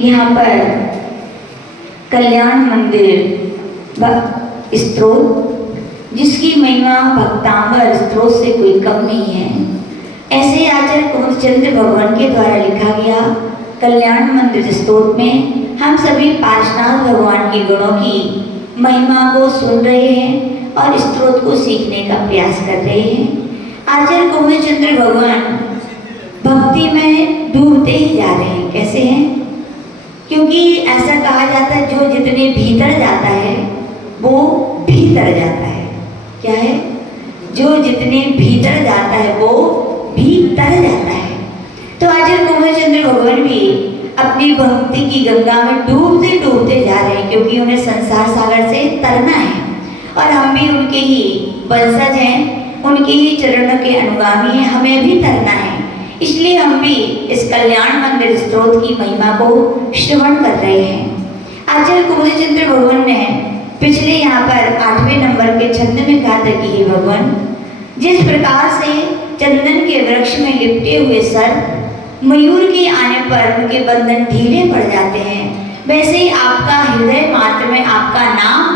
यहाँ पर कल्याण मंदिर स्त्रोत, जिसकी महिमा भक्तांबर स्त्रोत से कोई कम नहीं है, ऐसे आचार्य कुमुदचंद्र भगवान के द्वारा लिखा गया कल्याण मंदिर स्तोत्र में हम सभी पार्श्वनाथ भगवान के गुणों की महिमा को सुन रहे हैं और स्तोत्र को सीखने का प्रयास कर रहे हैं। आचार्य कुमुदचंद्र भगवान भक्ति में डूबते ही जा रहे हैं। कैसे हैं? क्योंकि ऐसा कहा जाता है जो जितने भीतर जाता है वो भीतर जाता है। क्या है? जो जितने भीतर जाता है वो भीतर जाता है। तो आचार्य कुमुदचंद्र भगवान भी अपनी भक्ति की गंगा में डूबते डूबते जा रहे हैं, क्योंकि उन्हें संसार सागर से तरना है और हम भी उनके ही वंशज हैं, उनके ही चरणों के अनुगामी हैं, हमें भी तरना है। इसलिए हम भी इस कल्याण मंदिर स्तोत्र की महिमा को श्रवण कर रहे हैं। आचार्य कुमुदचंद्र भगवान ने पिछले यहाँ पर 8वें नंबर के छंद में कहा था कि हे भगवान, जिस प्रकार से चंदन के वृक्ष में लिपटे हुए सर मयूर के आने पर उनके बंधन ढीले पड़ जाते हैं, वैसे ही आपका हृदय मात्र में आपका नाम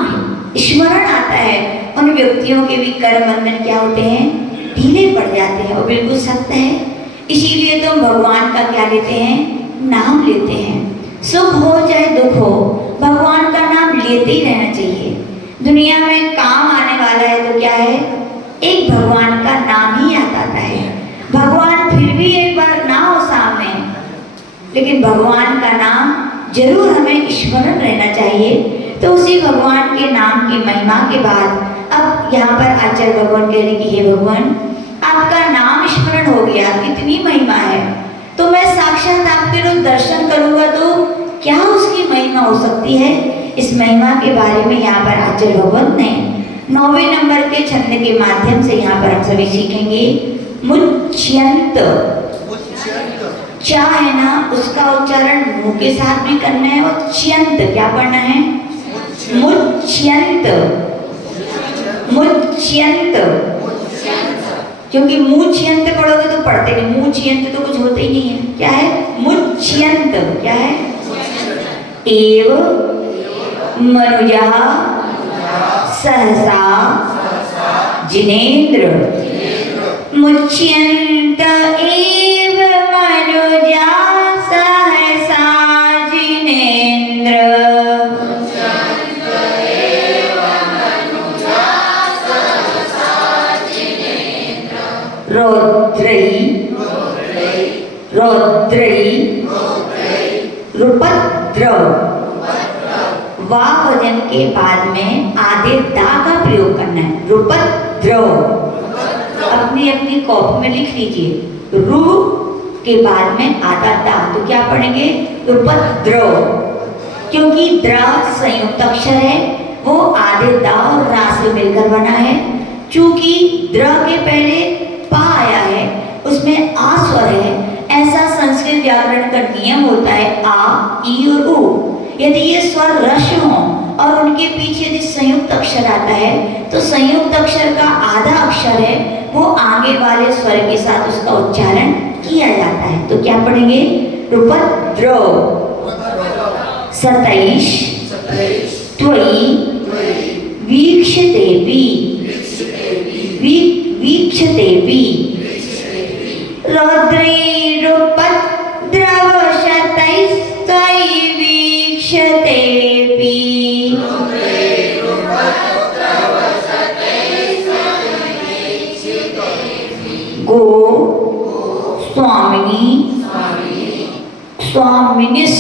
स्मरण आता है, उन व्यक्तियों के भी कर बंधन क्या होते हैं? ढीले पड़ जाते हैं। और बिल्कुल सत्य है। इसीलिए तो भगवान का क्या लेते हैं? नाम लेते हैं। सुख हो चाहे दुख हो, भगवान का नाम लेते ही रहना चाहिए। दुनिया में काम आने वाला है तो क्या है? एक भगवान का नाम ही याद आता है। भगवान फिर भी एक बार ना हो सामने, लेकिन भगवान का नाम जरूर हमें स्मरण रहना चाहिए। तो उसी भगवान के नाम की महिमा के बाद अब यहाँ पर आचार्य भगवान कह रहे कि हे भगवान, आपका नाम स्मरण हो गया, कितनी महिमा है, तो मैं साक्षात आपके रोज दर्शन करूंगा तो क्या उसकी महिमा हो सकती है? इस महिमा के बारे में यहाँ पर आचार्य भगवान ने 9वें नंबर के छंद के माध्यम से यहाँ पर हम सभी सीखेंगे। मुच्यंत, चा है ना, उसका उच्चारण मुंह के साथ भी करना है और च्यंत क्या पढ़ना है? मुच्यंत, मुच्यंत। क्योंकि मुच्यंत पढ़ोगे तो पढ़ते नहीं, मुच्यंत तो कुछ होते ही नहीं है। क्या है? मुच्यंत क्या है? एव मनुजः सहसा जिनेन्द्र, मुच्यन्त एव मनुजा सहसा जिनेन्द्र। रौद्रई, रौद्रई, रुपद्रव। वा वजन के बाद में आधे दा का प्रयोग करना है। रुपद्रव अपनी अपनी कॉपी में लिख लीजिए। रु के बाद में आधा दा, तो क्या पढ़ेंगे? रुपद्रव। क्योंकि द्र संयुक्त अक्षर है, वो आधे दा और रा से मिलकर बना है। चूंकि द्र के पहले पा आया है, उसमें आ स्वर है, ऐसा संस्कृत व्याकरण का नियम होता है आ, ई और उ। यदि ये स्वर रस हो और उनके पीछे यदि संयुक्त अक्षर आता है तो संयुक्त अक्षर का आधा अक्षर है वो आगे वाले स्वर के साथ उसका उच्चारण किया जाता है। तो क्या पढ़ेंगे? रुपद्रव। सतैष त्वयि वीक्षतेऽपि, वीक्षतेऽपि। रौद्रैरुपद्रव शतैस्त्वयि वीक्षतेऽपि। गो स्वामिनी, स्वामिनिस।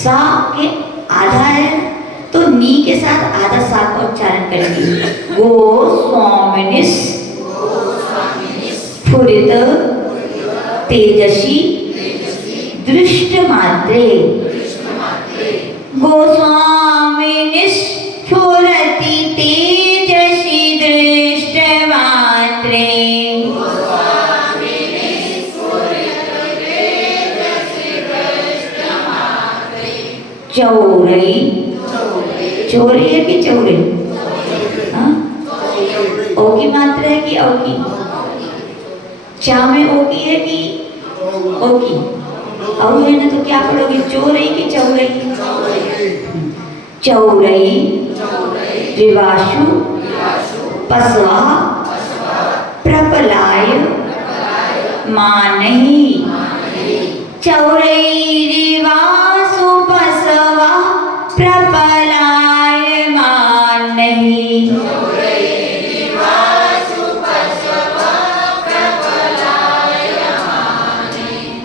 सा के आधा है तो नी के साथ आधा सा का उच्चारण करेंगे। गो स्वामिनिस स्फुरित तेजसी दृष्ट मात्रे। गोस्वामिनि स्फुरति तेजसी दृष्ट मात्रे। चौरई, चोरी है कि चौरे? हाँ, ओ की मात्रा है कि औ की? चा में ओ की है कि ओ की? और है ना, तो क्या पढ़ोगे, चौरई की चौरई? चौरई रिवाशु पस्वा प्रपलाय मानहि। चौरई रिवासु पस्वा प्रपलाय मानहि।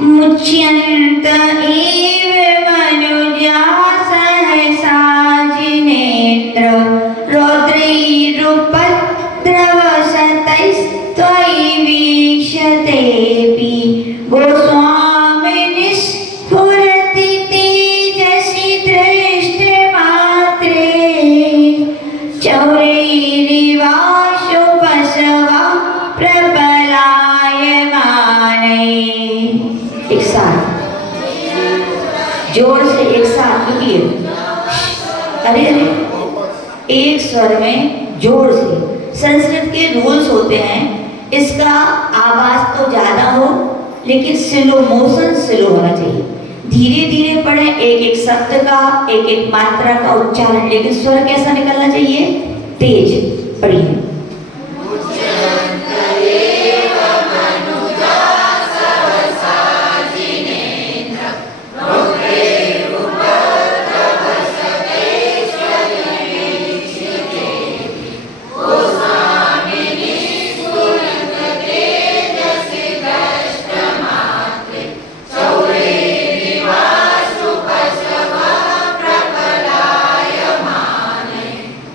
मुच्यन्त एव मनुजा सहसा जिनेन्द्र रौद्रैरुपद्रवशतैस्त्वयि वीक्ष्यतेऽपि गोस्वामिनिस्फुरति तेजसि दृष्टमात्रे। चौरैरिवाशु पशवा प्रबलायमाने। एक साथ जोर से, एक साथ रुकिए। अरे अरे, एक स्वर में जोर से। संस्कृत के रूल्स होते हैं, इसका आवाज तो ज्यादा हो लेकिन स्लो मोशन, स्लो होना चाहिए। धीरे धीरे पढ़े, एक एक शब्द का, एक एक मात्रा का उच्चारण, लेकिन स्वर कैसा निकलना चाहिए, तेज। पढ़िए।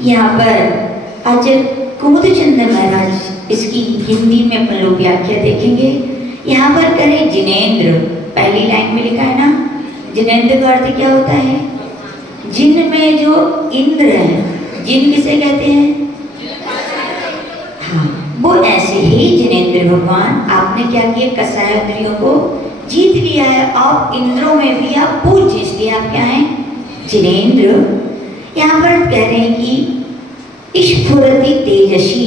यहाँ पर आचार्य कुमुदचंद महाराज इसकी हिंदी में अपन लोग व्याख्या देखेंगे। यहाँ पर करें जिनेन्द्र, पहली लाइन में लिखा है ना, जिनेन्द्र का अर्थ क्या होता है, जिन में जो इंद्र है। जिन किसे कहते हैं, हाँ, वो ऐसे ही जिनेन्द्र भगवान आपने क्या किया, कसाय इंद्रियों को जीत लिया है। आप इंद्रों में भी आप पूज्य, इसलिए आप क्या हैं, जिनेन्द्र। यहाँ पर कह रहे हैं कि स्फुरति तेजसी,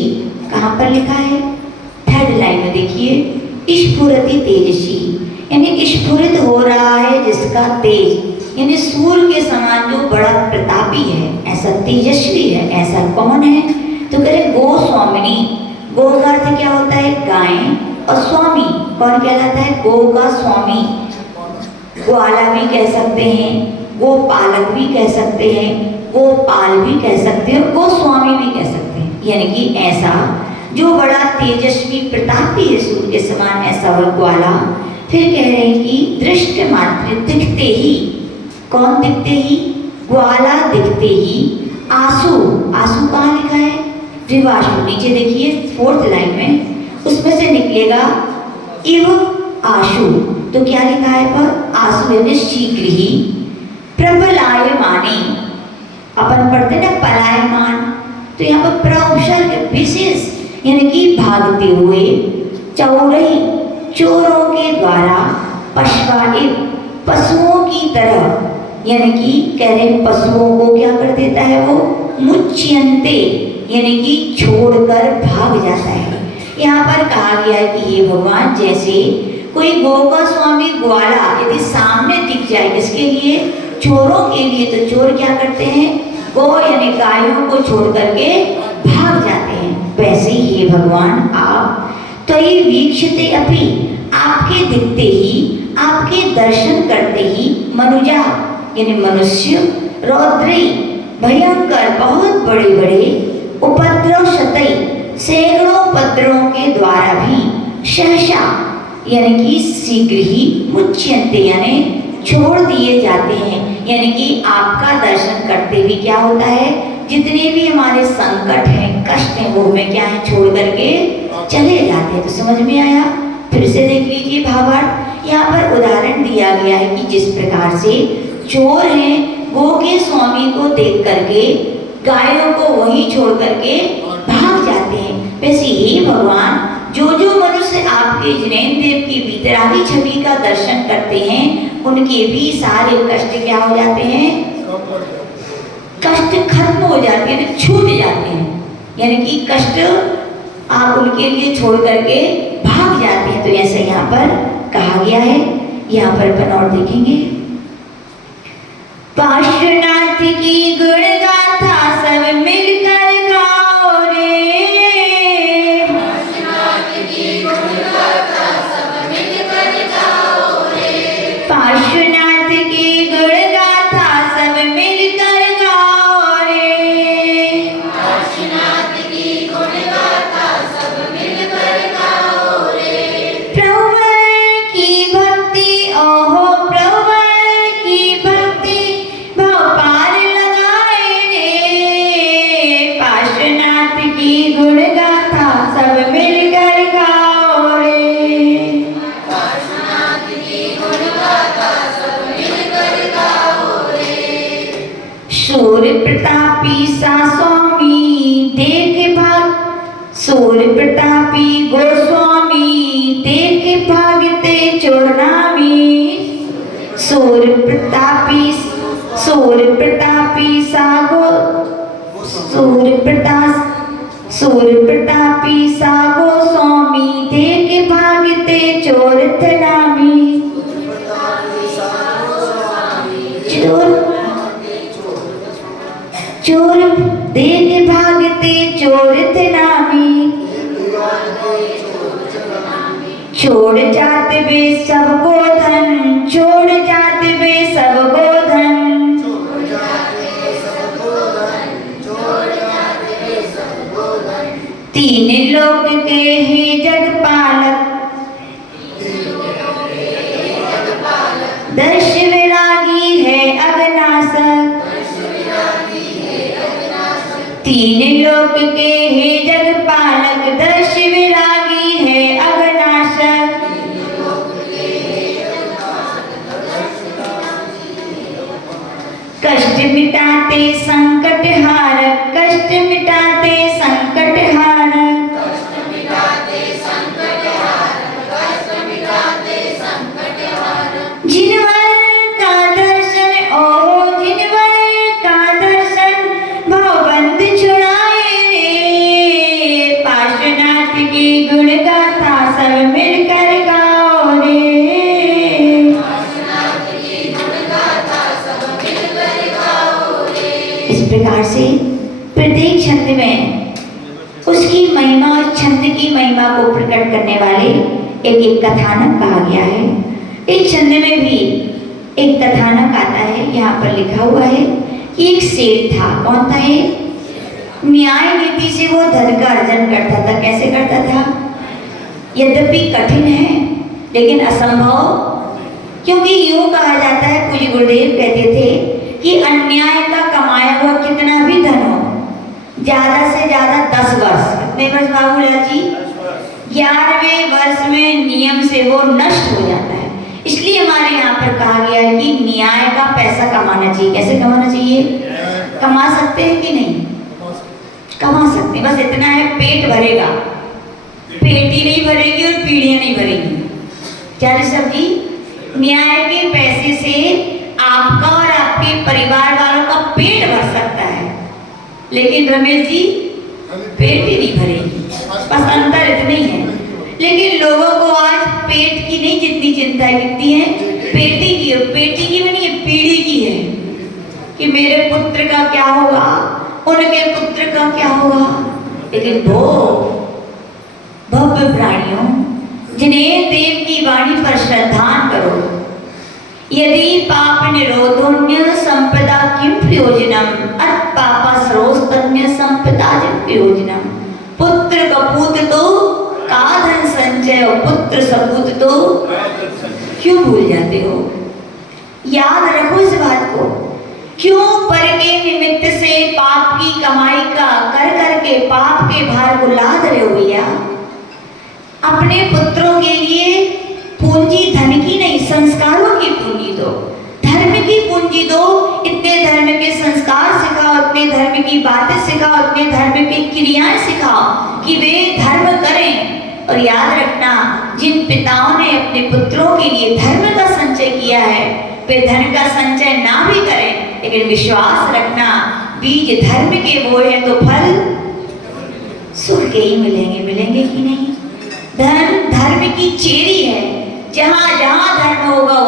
कहाँ पर लिखा है, थर्ड लाइन में देखिए, स्फुरति तेजसी, यानी स्फुरित हो रहा है जिसका तेज, यानी सूर्य के समान जो बड़ा प्रतापी है, ऐसा तेजस्वी है, ऐसा कौन है, तो कह रहे गोस्वामिनी। गो का अर्थ क्या होता है, गाय, और स्वामी कौन कहलाता है, गो का स्वामी। ग्वाला भी कह सकते हैं, गोपालक भी कह सकते हैं, गोपाल भी कह सकते हैं, गोस्वामी भी कह सकते हैं। यानी कि ऐसा जो बड़ा तेजस्वी प्रतापी है सूर्य के समान, ऐसा वह ग्वाला। फिर कह रहे हैं कि दृष्ट मात्र, दिखते ही, कौन दिखते ही, ग्वाला दिखते ही। आंसू, आंसू कहाँ लिखा है, रिवाशु, नीचे देखिए फोर्थ लाइन में, उसमें से निकलेगा इव आशु, तो क्या लिखा है पर, आंसू यानी शीघ्र ही। प्रबलायमानी, अपन पढ़ते ना पलायमान, तो यहाँ पर प्रउपसर्ग विशेष, यानी कि भागते हुए। चौरई, चोरों के द्वारा। पशवाइव, पशुओं की तरह, यानी कि कह रहे पशुओं को क्या कर देता है वो, मुच्यन्ते, यानी कि छोड़कर भाग जाता है। यहाँ पर कहा गया है कि ये भगवान जैसे कोई गो का स्वामी ग्वाला यदि सामने दिख जाए, किसके लिए, चोरों के लिए, तो चोर क्या करते हैं, गो यानी गायों को छोड़ करके भाग जाते हैं। वैसे ही ये भगवान आप, तो ये वीक्षते अपि, आपके दिखते ही, आपके दर्शन करते ही, मनुजा यानी मनुष्य, रौद्री भयंकर, बहुत बड़े बड़े, उपद्रव शतई, सैकड़ों उपद्रवों के द्वारा भी, सहसा यानी कि शीघ्र ही, मुच्यन्ते यानी छोड़ दिए जाते हैं। यानी कि आपका दर्शन करते भी क्या होता है, जितने भी हमारे संकट हैं, कष्ट हैं, वो हमें क्या है, छोड़ करके चले जाते हैं। तो समझ में आया, फिर से देख लीजिए भावार्थ। यहाँ पर उदाहरण दिया गया है कि जिस प्रकार से चोर हैं, गो के स्वामी को देख करके गायों को वहीं छोड़ करके भाग जाते हैं, वैसे ही भगवान जो जो मनुष्य आपके जिनेन्द्र देव की वितरागी छवि का दर्शन करते हैं, उनके भी सारे कष्ट क्या हो जाते हैं, कष्ट खत्म हो जाते हैं, छूट जाते हैं। यानी कि कष्ट आप उनके लिए छोड़ करके भाग जाते हैं। तो ऐसा यहाँ पर कहा गया है। यहाँ पर अपन और देखेंगे। पार्श्वनाथ की गुण गाथा सब मिलकर गाओ रे, पार्श्वनाथ की गुण गाथा सब मिलकर गाओ रे, पार्श्वनाथ की गुण गाथा सब मिलकर गाओ रे, पार्श्वनाथ की गुण गाथा सब मिलकर गाओ रे। प्रभुवर की भक्ति ओहो प्रभुवर की भक्ति भव पार लगाए रे, पार्श्वनाथ की गुण गाथा सब मिलकर गाओ रे, पार्श्वनाथ की गुण गाथा सब मिलकर गाओ रे। शूर प्रतापी सा स्वामी देख भाग, शूर प्रतापी गोस्वामी देख भागते चोरनामी, शूर प्रतापी सागो सूर प्रतापी सागो स्वामी देख भागते चोर थनामी, चोर देख भागते चोर थनामी, छोड़ जाते वे सबको धन, छोड़ जाते वे सबको धन, तीन लोक के हे जगपालक, दर्श विरागी है अविनाशक, तीन लोक के हे जगपालक, दर्श विरागी है अविनाशक, कष्ट मिटाते संकट हारक, कष्ट मिटाते संकट हारक, कष्ट मिटाते संकट हारक, कष्ट मिटाते संकट हारक। जिनवर का दर्शन ओ जिनवर का दर्शन भवबंध छुड़ाए रे, पार्श्वनाथ की गुण गाथा सब मिलकर गाओ रे, पार्श्वनाथ की गुण गाथा सब मिलकर गाओ रे। इस प्रकार से प्रत्येक छंद में उसकी महिमा और छंद की महिमा को प्रकट करने वाले एक कथानक कहा गया है। एक छंद में भी एक कथानक आता है, यहाँ पर लिखा हुआ है कि एक सेठ था। कौन था ये? न्याय नीति से वो धन का अर्जन करता था। कैसे करता था? यद्यपि कठिन है लेकिन असंभव, क्योंकि यूं कहा जाता है, पूज्य गुरुदेव कहते थे कि अन्याय का कमाया हुआ कितना भी धन हो, ज्यादा से ज्यादा 10 वर्ष, कितने वर्ष बाबूलाल जी? 11वें वर्ष में नियम से वो नष्ट हो जाता है। इसलिए हमारे यहाँ पर कहा गया है कि न्याय का पैसा कमाना चाहिए। कैसे कमाना चाहिए? कमा सकते हैं कि नहीं? कमा सकते हैं, बस इतना है, पेट भरेगा, पेटी नहीं भरेगी और पीढ़ियां नहीं भरेगी। क्या ऋषभ जी? न्याय के पैसे से आपका और आपके परिवार वालों का पेट भर सकता है, लेकिन रमेश जी पेट ही नहीं भरेगी। बस अंतर इतनी है। लेकिन लोगों को आज पेट की नहीं जितनी चिंता है, कितनी है? पेटी की है। पेटी की नहीं है, पीढ़ी की है कि मेरे पुत्र का क्या होगा, उनके पुत्र का क्या होगा। लेकिन वो भव्य प्राणियों जिन्हें देव की वाणी पर श्रद्धान करो, यदि पाप निरोधोन्य संपदा किम प्रयोजनम, अत पापस्रोस्तन्य संपदा प्रयोजनम। पुत्र कपूत तो का धन संचय, पुत्र सपूत तो क्यों भूल जाते हो? याद रखो इस बात को। क्यों पर के निमित्त से पाप की कमाई का कर करके पाप के भार को लाद रहे हो भैया? अपने पुत्रों के लिए पूंजी धन की नहीं, संस्कारों की पूंजी दो, धर्म की पूंजी दो। इतने धर्म के संस्कार सिखाओ, इतने धर्म की बातें सिखाओ, इतने धर्म की क्रियाएं सिखाओ कि वे धर्म करें। और याद रखना, जिन पिताओं ने अपने पुत्रों के लिए धर्म का संचय किया है, वे धन का संचय ना भी करें, लेकिन विश्वास रखना, बीज धर्म के बोए तो फल सुख के ही मिलेंगे। मिलेंगे कि नहीं? धन धर्म की चेरी है, जहां जहां धर्म होगा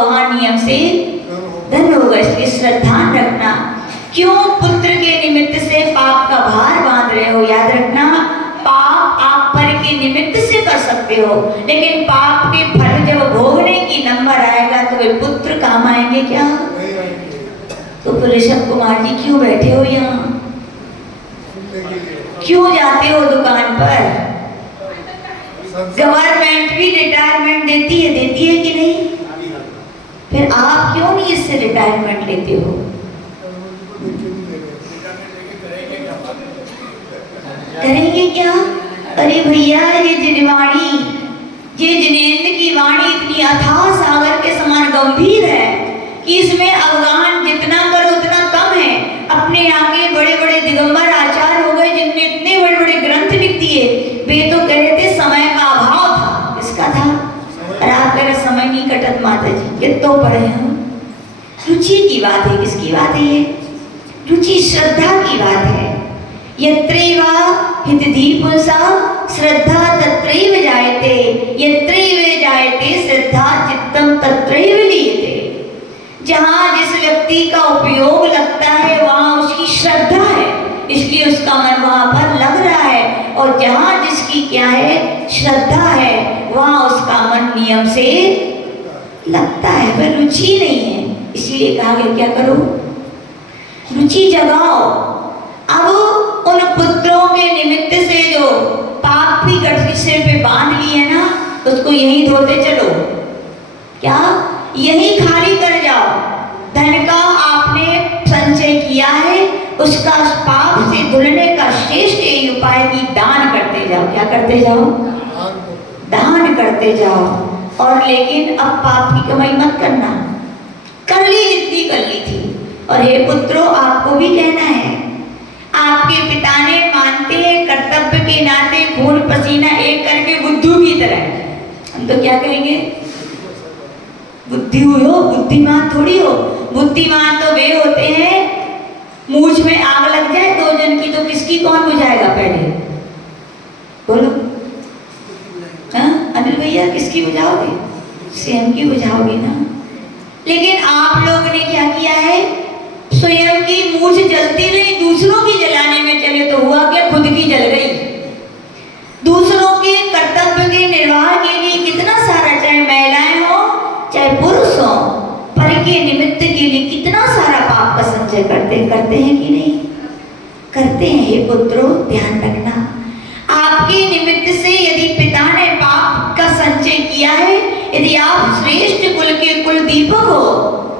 ध्यान रखना, क्यों पुत्र के निमित्त से पाप का भार बांध रहे हो। याद रखना, पाप आप पर के निमित्त से कर सकते हो, लेकिन पाप के फल जब भोगने की नंबर आएगा तो वे पुत्र काम आएंगे क्या? तो ऋषभ कुमार जी क्यों बैठे हो यहाँ? क्यों जाते हो दुकान पर? गवर्नमेंट भी रिटायरमेंट देती है कि नहीं? फिर आप क्यों नहीं इससे रिटायरमेंट लेते हो? करेंगे क्या? अरे भैया, ये जिनवाणी, ये जिनेंद्र की वाणी इतनी अथाह सागर के समान गंभीर है कि इसमें अवगान जितना करो उतना कम है। अपने आगे बड़े बड़े दिगंबर आचार्य हो गए जिनने इतने बड़े बड़े ग्रंथ लिख दिए, वे तो कह रहे थे समय का अभाव था। किसका था? और आप कह रहे समय नहीं कटत माता जी, ये तो पढ़े हम। रुचि की बात है। किसकी बात है ये? रुचि, श्रद्धा की बात है। यत्रैव हितधीपुंसा श्रद्धा तत्रैव जायते, यत्रैव जायते श्रद्धा चित्तम तत्रैव लीयते। जहाँ जिस व्यक्ति का उपयोग लगता है वहाँ उसकी श्रद्धा है, इसलिए उसका मन वहाँ पर लग रहा है। और जहाँ जिसकी क्या है? श्रद्धा है, वहाँ उसका मन नियम से लगता है, पर रुचि नहीं है। इसीलिए कहा गया क्या करो? रुचि जगाओ। अब उन पुत्रों के निमित्त से जो पाप भी गठरी सिर पे बांध लिए है ना, उसको यही धोते चलो। क्या? यही खाली कर जाओ। धन का आपने संचय किया है, उसका पाप से धुलने का श्रेष्ठ यही उपाय की दान करते जाओ। क्या करते जाओ? दान करते जाओ। और लेकिन अब पाप की कमाई मत करना। कर ली जितनी कर ली थी। और हे पुत्रों, आपको भी कहना है, आपके पिता ने मानते हैं कर्तव्य के नाते खून पसीना एक करके बुद्धू की तरह। हम तो क्या कहेंगे? बुद्धि हो, बुद्धिमान थोड़ी हो। बुद्धिमान तो वे होते हैं, मूछ में आग लग जाए दो जन की तो किसकी कौन बुझाएगा? पहले बोलो। अनिल भैया, किसकी बुझाओगे? स्वयं की बुझाओगे ना। लेकिन आप लोगों ने क्या किया है? स्वयं की मूछ जलती नहीं, दूसरों की जलाने में चले तो हुआ क्या? खुद की जल गई। दूसरों के कर्तव्य के निर्वाह के लिए कितना सारा, चाहे महिलाएं हो चाहे पुरुष हो, पर के निमित्त के लिए कितना सारा पाप का संचय करते हैं कि नहीं? करते हैं। हे पुत्रों, ध्यान रखना, आपके निमित्त से यदि पिता ने पाप का संचय किया है, यदि आप श्रेष्ठ कुल के कुल दीपक हो,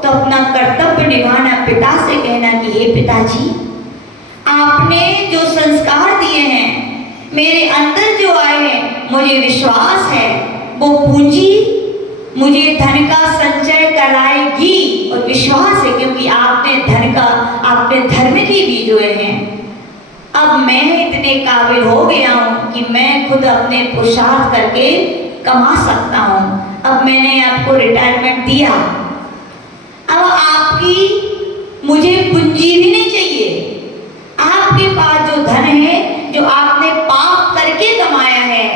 तो अपना कर्तव्य निभाना। पिता से कहना कि हे पिताजी, आपने जो संस्कार दिए हैं, मेरे अंदर जो आए हैं, मुझे विश्वास है वो पूंजी मुझे धन का संचय कराएगी। और विश्वास है क्योंकि आपने धर्म के बीज बोए हैं। अब मैं इतने काबिल हो गया हूँ कि मैं खुद अपने पुरुषार्थ करके कमा सकता हूँ। अब मैंने आपको रिटायरमेंट दिया, अब आपकी मुझे पूंजी भी नहीं चाहिए। आपके पास जो धन है, जो आपने पाप करके कमाया है,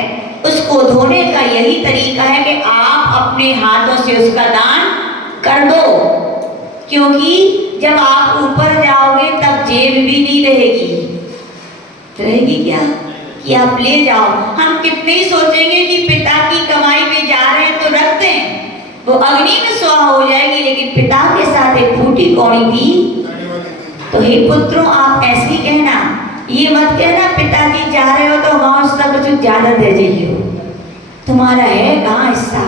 उसको धोने का यही तरीका है कि आप अपने हाथों से उसका दान कर दो। क्योंकि जब आप ऊपर जाओगे तब जेब भी नहीं रहेगी क्या? कि आप ले जाओ। हम कितने ही सोचेंगे कि पिता की कमाई में जा रहे हैं तो रख दें, वो अग्नि में स्वाहा हो जाएगी, लेकिन पिता के साथ एक फूटी कौड़ी भी। तो हे पुत्रों, आप ऐसे ही कहना, ये मत कहना पिताजी जा रहे हो तो वहां उसका कुछ ज्यादा दे जाइए। तुम्हारा है कहाँ हिस्सा?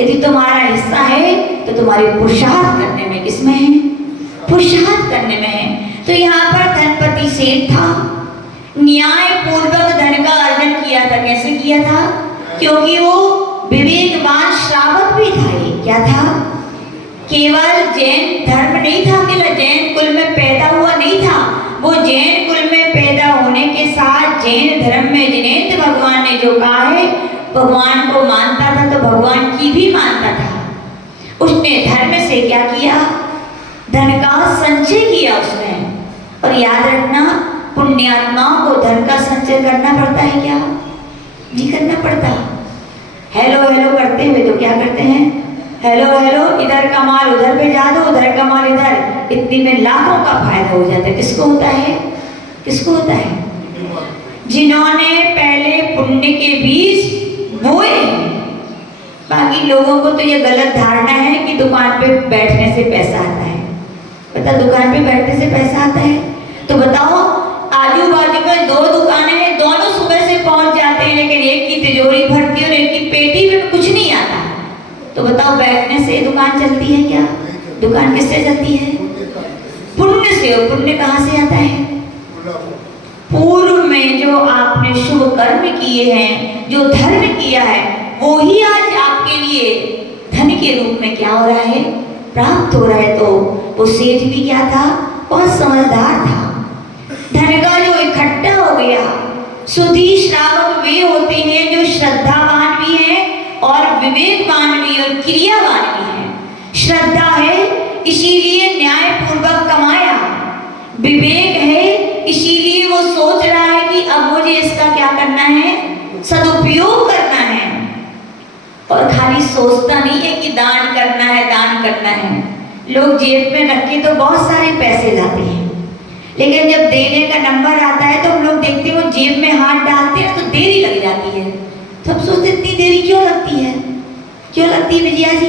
यदि तुम्हारा हिस्सा है तो तुम्हारे पुरुषार्थ करने में, किसमें है? पुरुषार्थ करने में है। तो यहाँ पर धनपति सेठ था, न्याय पूर्वक धन का अर्जन किया था। कैसे किया था? क्योंकि वो विवेकवान श्रावक भी था। ये क्या था? केवल जैन धर्म नहीं था, केवल जैन कुल में पैदा हुआ नहीं था, वो जैन कुल में पैदा होने के साथ जैन धर्म में जिनेंद्र भगवान ने जो कहा है, भगवान को मानता था तो भगवान की भी मानता था। उसने धर्म से क्या किया? धन का संचय किया उसने। और याद रखना, पुण्यात्माओं को धन का संचय करना पड़ता है क्या? नहीं करना पड़ता। हेलो हेलो करते हुए तो क्या करते हैं? हेलो हेलो, इधर का माल उधर भेजा दो, उधर का माल इधर, इतनी में लाखों का फायदा हो जाता है। किसको होता है? किसको होता है? जिन्होंने पहले पुण्य के बीज बोए। बाकी लोगों को तो ये गलत धारणा है कि दुकान पे बैठने से पैसा आता है। पता दुकान पे बैठने से पैसा आता है? तो बताओ, आजू बाजू में दो दुकानें हैं, दोनों सुबह से पहुंच जाते हैं, लेकिन एक की तिजोरी भरती और एक की पेटी में कुछ नहीं आता। तो बताओ, बैठने से दुकान चलती है क्या? दुकान किससे चलती है? पुण्य से। और पुण्य कहाँ से आता है? पूर्व में जो आपने शुभ कर्म किए हैं, जो धर्म किया है, वो ही आज आपके लिए धन के रूप में क्या हो रहा है? प्राप्त हो रहा है। तो वो सेठ भी क्या था? बहुत समझदार था। धन का जो इकट्ठा हो गया। सुधी श्रावक वे होते हैं जो श्रद्धावान भी हैं और विवेकवान भी और क्रियावान भी हैं। श्रद्धा है इसीलिए न्याय पूर्वक कमाया, विवेक है इसीलिए वो सोच रहा है कि अब मुझे इसका क्या करना है? सदुपयोग करना है। और खाली सोचता नहीं है कि दान करना है, दान करना है। लोग जेब में रख के तो बहुत सारे पैसे लाते हैं, लेकिन जब देने का नंबर आता है तो हम लोग देखते हैं वो जेब में हाथ डालते हैं तो देरी लग जाती है। तो हम सोचते इतनी देरी क्यों लगती है? क्यों लगती है विजया जी?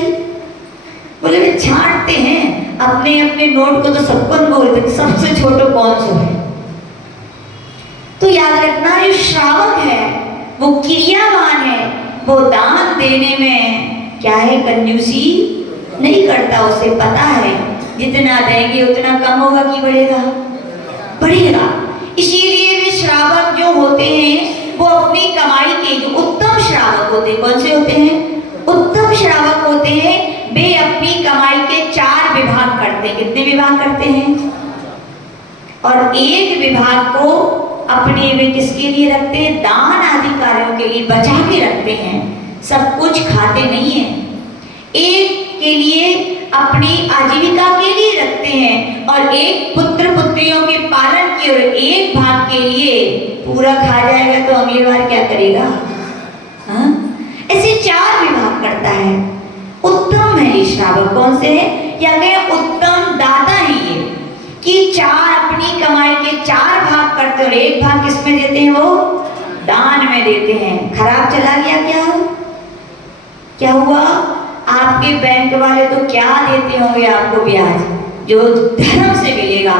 बोले वे छांटते हैं अपने अपने नोट को, तो सबको बोलते सबसे छोटो कौन सा है। तो याद रखना, जो श्रावक है वो क्रियावान है, वो दान देने में क्या है? कंजूसी नहीं करता। उसे पता है जितना देंगे उतना कम होगा कि बढ़ेगा? बढ़ेगा। इसीलिए वे श्रावक जो होते हैं वो अपनी कमाई के, जो उत्तम श्रावक होते हैं, कौन से होते हैं? उत्तम श्रावक होते हैं। वे अपनी कमाई के 4 विभाग करते हैं। कितने विभाग करते हैं? और एक विभाग को अपने वे किसके लिए रखते हैं? दान आदि कार्यों के लिए बचा के रखते हैं। सब कुछ खाते नहीं है। एक के लिए अपनी आजीविका के लिए रखते हैं और एक पुत्र पुत्रियों के पालन के, और एक भाग के लिए पूरा खा जाएगा तो अगली बार क्या करेगा? हाँ, ऐसे 4 विभाग करता है। उत्तम है ये श्रावक। कौन से है? या कहें उत्तम दाता है ये, कि 4 अपनी कमाई के 4 भाग करते और एक भाग किसमें देते हैं? वो दान में देते हैं। खराब चला गया क्या? क्या हुआ? आपके बैंक वाले तो क्या देते होंगे आपको ब्याज, जो धर्म से मिलेगा।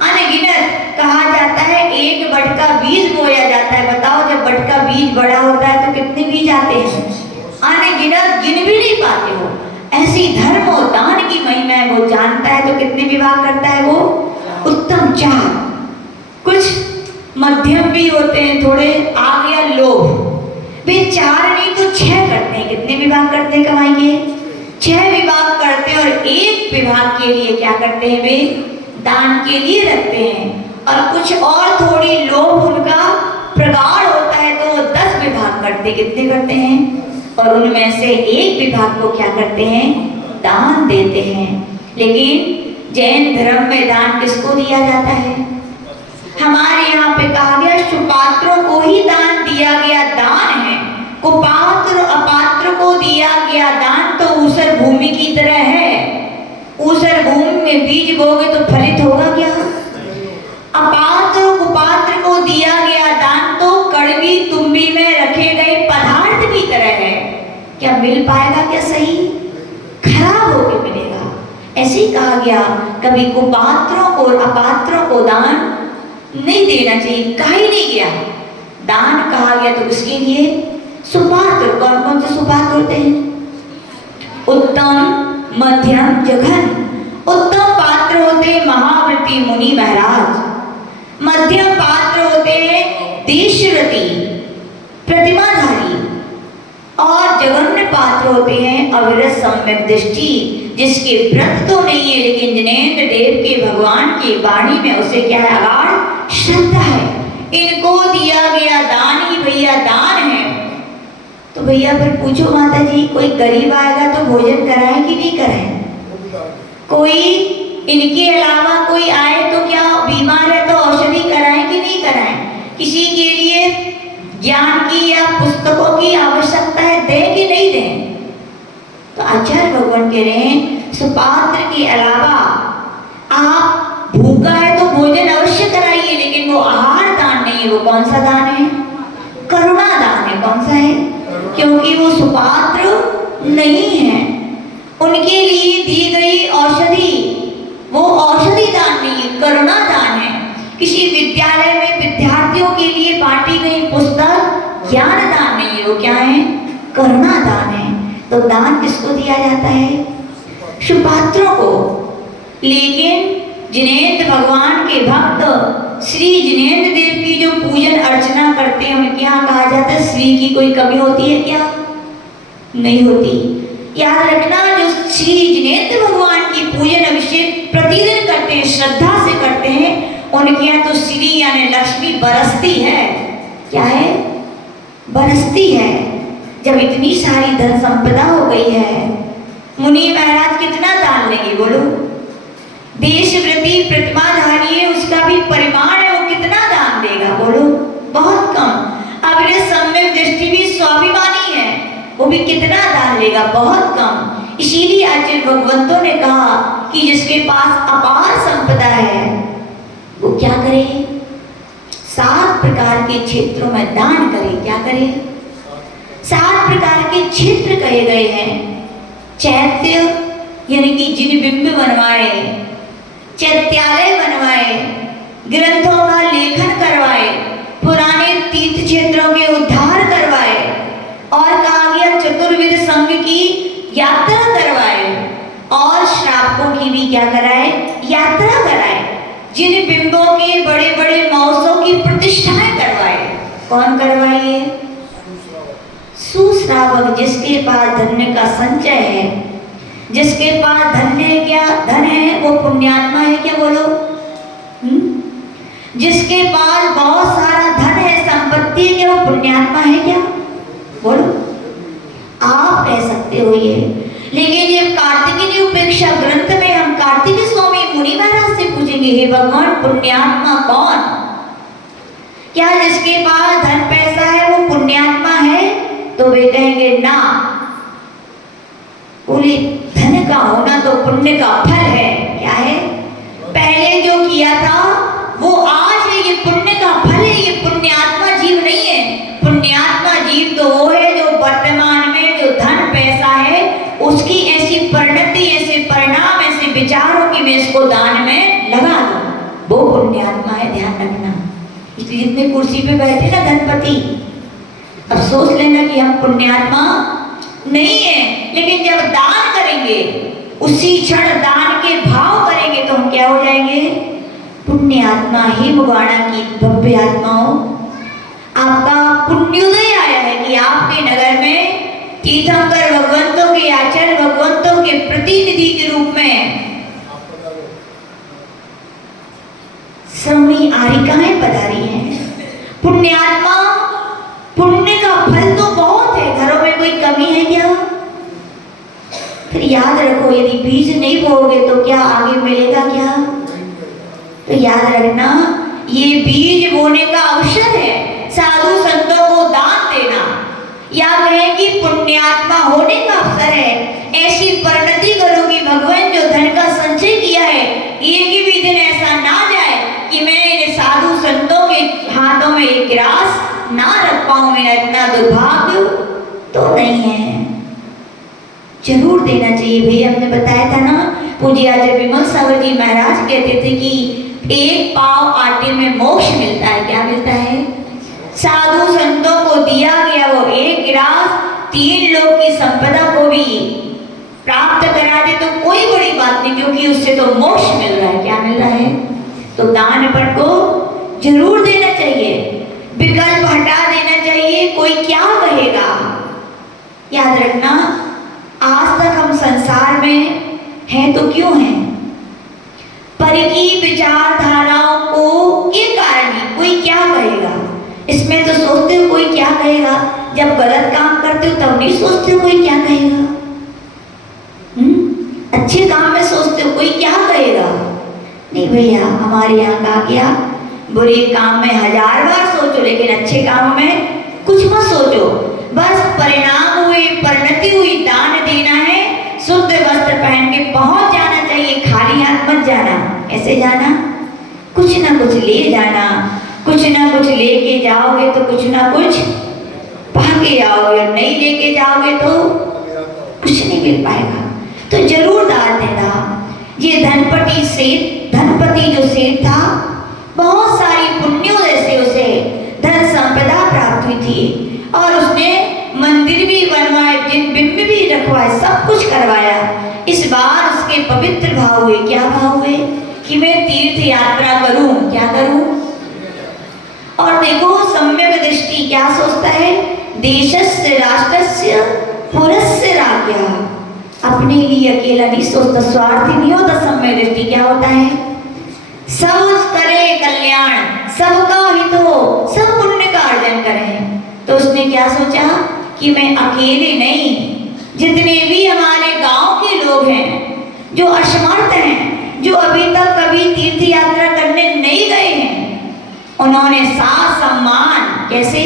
अनगिनत कहा जाता है, एक बट का बीज बोया जाता है। बताओ, जब बट का बीज बड़ा होता है तो कितने बीज आते हैं? अनगिनत, गिन भी नहीं पाते हो। ऐसी धर्म और दान की महिमा है, वो जानता है। तो कितने विभाग करता है वो? उत्तम 4। कुछ मध्यम भी होते हैं, थोड़े आ गया लोभ, वे 4 नहीं तो 6 करते हैं। कितने विभाग करते हैं कमाई के? 6 विभाग करते हैं। और एक विभाग के लिए क्या करते हैं? वे दान के लिए रखते हैं। और कुछ और थोड़ी लोभ उनका प्रगाढ़ होता है तो 10 विभाग करते। कितने करते हैं? और उनमें से एक विभाग को क्या करते हैं? दान देते हैं। लेकिन जैन धर्म में दान किसको दिया जाता है? हमारे यहाँ पे कहा गया सुपात्रों को ही दान दिया गया दान है। कुपात्र अपात्र को दिया गया दान तो ऊसर भूमि की तरह है। ऊसर भूमि में बीज बोगे तो फलित होगा क्या? अपात्र कुपात्र को दिया गया दान तो कड़वी तुम्बी में रखे गए पदार्थ की तरह है। क्या मिल पाएगा क्या? सही खराब होकर मिलेगा। ऐसे ही कहा गया, कभी कुपात्रों को अपात्रों को दान नहीं देना चाहिए। कहा ही नहीं गया। दान कहा गया तो उसके लिए सुपात्र। कौन कौन से सुपात्र होते हैं? उत्तम, मध्यम, जघन। उत्तम पात्र होते हैं महाव्रती मुनि महाराज। मध्यम पात्र होते हैं देशरति प्रतिमाधारी। और जघन्य पात्र होते हैं अविरत सम्यक दृष्टि, जिसके व्रत तो नहीं है लेकिन जिनेन्द्र देव के भगवान की वाणी में उसे क्या है? अगाध श्रद्धा है। इनको दिया गया दान ही भैया दान है। तो भैया फिर पूछो माता जी, कोई गरीब आएगा तो भोजन कराएं कि नहीं कराएं? कोई इनके अलावा कोई आए तो क्या बीमार है तो औषधि कराएं कि नहीं कराएं? किसी के लिए ज्ञान की या पुस्तकों की आवश्यकता है, दें कि नहीं दें? तो आचार्य भगवान भगवान कह रहे हैं सुपात्र के अलावा आप भूखा है तो भोजन अवश्य कराइए, लेकिन वो आहार दान नहीं है। वो कौन सा दान है? करुणा दान है। कौन सा है? क्योंकि वो सुपात्र नहीं है, उनके लिए दी गई औषधि वो औषधि दान नहीं है, करुणा दान है। किसी विद्यालय में विद्यार्थियों के लिए बांटी गई पुस्तक ज्ञान दान नहीं है, वो क्या है? करुणा दान है। तो दान किसको दिया जाता है? सुपात्रों को। लेकिन जिनेंद्र भगवान के भक्त श्री जिनेंद्र देव की जो पूजन अर्चना करते हैं, उनके यहाँ कहा जाता है श्री की कोई कमी होती है क्या? नहीं होती। याद रखना, जो श्री जिनेंद्र भगवान की पूजन अभिषेक प्रतिदिन करते हैं, श्रद्धा से करते हैं, उनके यहाँ तो श्री यानी लक्ष्मी बरसती है। क्या है? बरसती है। जब इतनी सारी धन संपदा हो गई है, मुनि महाराज कितना दान लेंगे बोलो? देश प्रति प्रतिमाधारी है, उसका भी परिमाण है, वो कितना दान देगा बोलो? बहुत कम। अपने सम्यक दृष्टि भी स्वाभिमानी है, वो भी कितना दान लेगा? बहुत कम। इसीलिए आचार्य भगवंतों ने कहा कि जिसके पास अपार संपदा है वो क्या करे? 7 प्रकार के क्षेत्रों में दान करे। क्या करे? 7 प्रकार के क्षेत्र कहे गए हैं। चैत्य यानी कि जिन बिंब बनवाए, चैत्यालय बनवाए, ग्रंथों का लेखन करवाए, पुराने तीर्थ क्षेत्रों के उद्धार करवाए, और कहा गया चतुर्विध संघ की यात्रा करवाए, और श्रावकों की भी क्या कराए? यात्रा कराए। जिन बिंबों के बड़े बड़े महोत्सव की प्रतिष्ठाएं करवाए। कौन करवाइए? सुश्रावक। जिसके पास धन्य का संचय है, जिसके पास धन्य क्या धन है, वो पुण्यात्मा है। क्या बोलो? जिसके पास बहुत सारा धन है, संपत्ति है, क्या वो पुण्यात्मा है? क्या बोलो? आप कह सकते हो ये। लेकिन ये कार्तिकीय उपेक्षा ग्रंथ में हम कार्तिकेय स्वामी मुनि महाराज से पूछेंगे, हे भगवान पुण्यात्मा कौन? क्या जिसके पास धन पैसा है वो पुण्यात्मा है? तो वे कहेंगे ना, बोले धन का होना तो पुण्य का फल है। क्या है? पहले जो किया था वो आज है, ये पुण्य का फल है, ये पुण्यात्मा जीव नहीं है। पुण्यात्मा जीव तो वो है जो वर्तमान में जो धन पैसा है उसकी ऐसी परिणति, ऐसे परिणाम, ऐसे विचारों की मैं इसको दान में लगा दूं, वो पुण्यात्मा है। ध्यान रखना। इसलिए जितने कुर्सी पे बैठे ना धनपति, अब सोच लेना कि हम पुण्यात्मा नहीं है, लेकिन जब दान करेंगे, उसी क्षण दान के भाव करेंगे तो हम क्या हो जाएंगे? पुण्यात्मा ही। मुबाणा की भव्य आत्माओं, आपका पुण्योदय आया है कि आपके नगर में तीर्थंकर भगवंतों के, आचार्य भगवंतों के प्रतिनिधि के रूप में श्रमणी आरिकाएं पधारी हैं। पुण्यात्मा, पुण्य का फल तो बहुत है, घरों में कोई कमी है क्या? फिर याद रखो, यदि बीज नहीं बोओगे तो क्या आगे मिलेगा क्या? तो याद रखना, ये बीज बोने का अवसर है। साधु संतों को दान देना, या कहें कि पुण्यात्मा होने का अवसर है। ऐसी परिणति करोगी भगवान, जो धन का संचय किया है, एक भी दिन ऐसा ना जाए कि मैं इन साधु संतों के हाथों में एक ग्रास ना रख पाऊं। मेरा इतना दुर्भाग्य तो नहीं है। जरूर देना चाहिए भैया। हमने बताया था ना, पूज्य आचार्य विमल सागर जी महाराज कहते थे कि एक पाव आटे में मोक्ष मिलता है। क्या मिलता है? साधु संतों को दिया गया वो एक गिलास 3 लोग की संपदा को भी प्राप्त करा दे तो कोई बड़ी बात नहीं, क्योंकि उससे तो मोक्ष मिल रहा है। क्या मिल रहा है? तो दान पर को जरूर देना चाहिए, विकल्प हटा देना चाहिए। कोई क्या कहेगा? याद रखना, आज तक हम संसार में हैं तो क्यों हैं? पर की विचारधाराओं को के कारण ही। कोई क्या कहेगा इसमें तो सोचते हो कोई क्या कहेगा। जब गलत काम करते हो तब नहीं सोचते हो कोई क्या कहेगा। अच्छे काम में सोचते हो कोई क्या कहेगा। नहीं भैया, हमारे यहाँ कहा गया बुरे काम में 1000 बार सोचो, लेकिन अच्छे कामों में कुछ मत सोचो। बस परिणाम हुए, परिणति हुई, दान देना है, शुद्ध वस्त्र वस्त्र पहन के पहुंच जाना चाहिए, खाली हाथ मत जाना। ऐसे जाना, कुछ ना कुछ ले जाना, कुछ ना कुछ लेके जाओगे तो कुछ ना कुछ पाके आओगे, और नहीं लेके जाओगे तो कुछ नहीं मिल पाएगा। तो जरूर दान देना। ये धनपति जो सेठ था, बहुत सारी पुण्यों से उसे धन संपदा प्राप्त हुई थी, और उसने मंदिर भी बनवाए, बिंब भी रखवाए, सब कुछ करवाया। इस बार उसके पवित्र भाव हुए। क्या भाव हुए? कि मैं तीर्थ यात्रा करूं। क्या करूं? और देखो, सम्यक दृष्टि क्या सोचता है? देशस्य राष्ट्रस्य पुरस्य राज्ञा। अपने लिए अकेला नहीं सोचता, स्वार्थी नहीं होता। सम्यक दृष्टि क्या होता है? सब करे कल्याण, सबका हित हो, सब पुण्य का अर्जन करें। तो उसने क्या सोचा कि मैं अकेले नहीं, जितने भी हमारे गांव के लोग हैं जो असमर्थ हैं, जो अभी तक कभी तीर्थ यात्रा करने नहीं गए हैं, उन्होंने साथ सम्मान, कैसे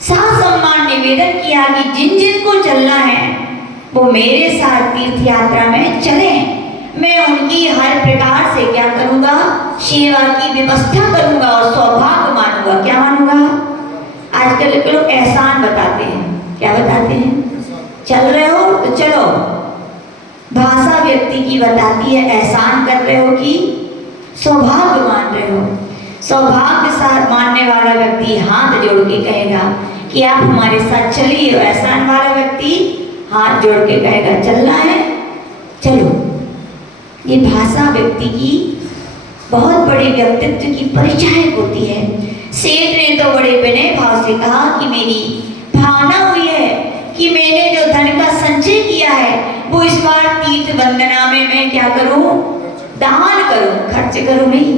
साथ सम्मान निवेदन किया कि जिन जिन को चलना है वो मेरे साथ तीर्थ यात्रा में चलें। मैं उनकी हर प्रकार से क्या करूंगा? सेवा की व्यवस्था करूंगा और सौभाग्य मानूंगा। क्या मानूंगा? आजकल के लोग एहसान बताते हैं। क्या बताते हैं? चल रहे हो तो चलो। भाषा व्यक्ति की बताती है एहसान कर रहे हो कि सौभाग्य मान रहे हो। सौभाग्य साथ मानने वाला व्यक्ति हाथ जोड़ के कहेगा कि आप हमारे साथ चलिए, और एहसान वाला व्यक्ति हाथ जोड़ के कहेगा चलना है चलो। ये भाषा व्यक्ति की बहुत बड़े व्यक्तित्व की परिचायक होती है। सेठ ने तो बड़े विनय भाव से कहा कि मेरी भावना हुई है कि मैंने जो धन का संचय किया है वो इस बार तीर्थ वंदना में मैं क्या करूं? दान करूं। खर्च करूं नहीं,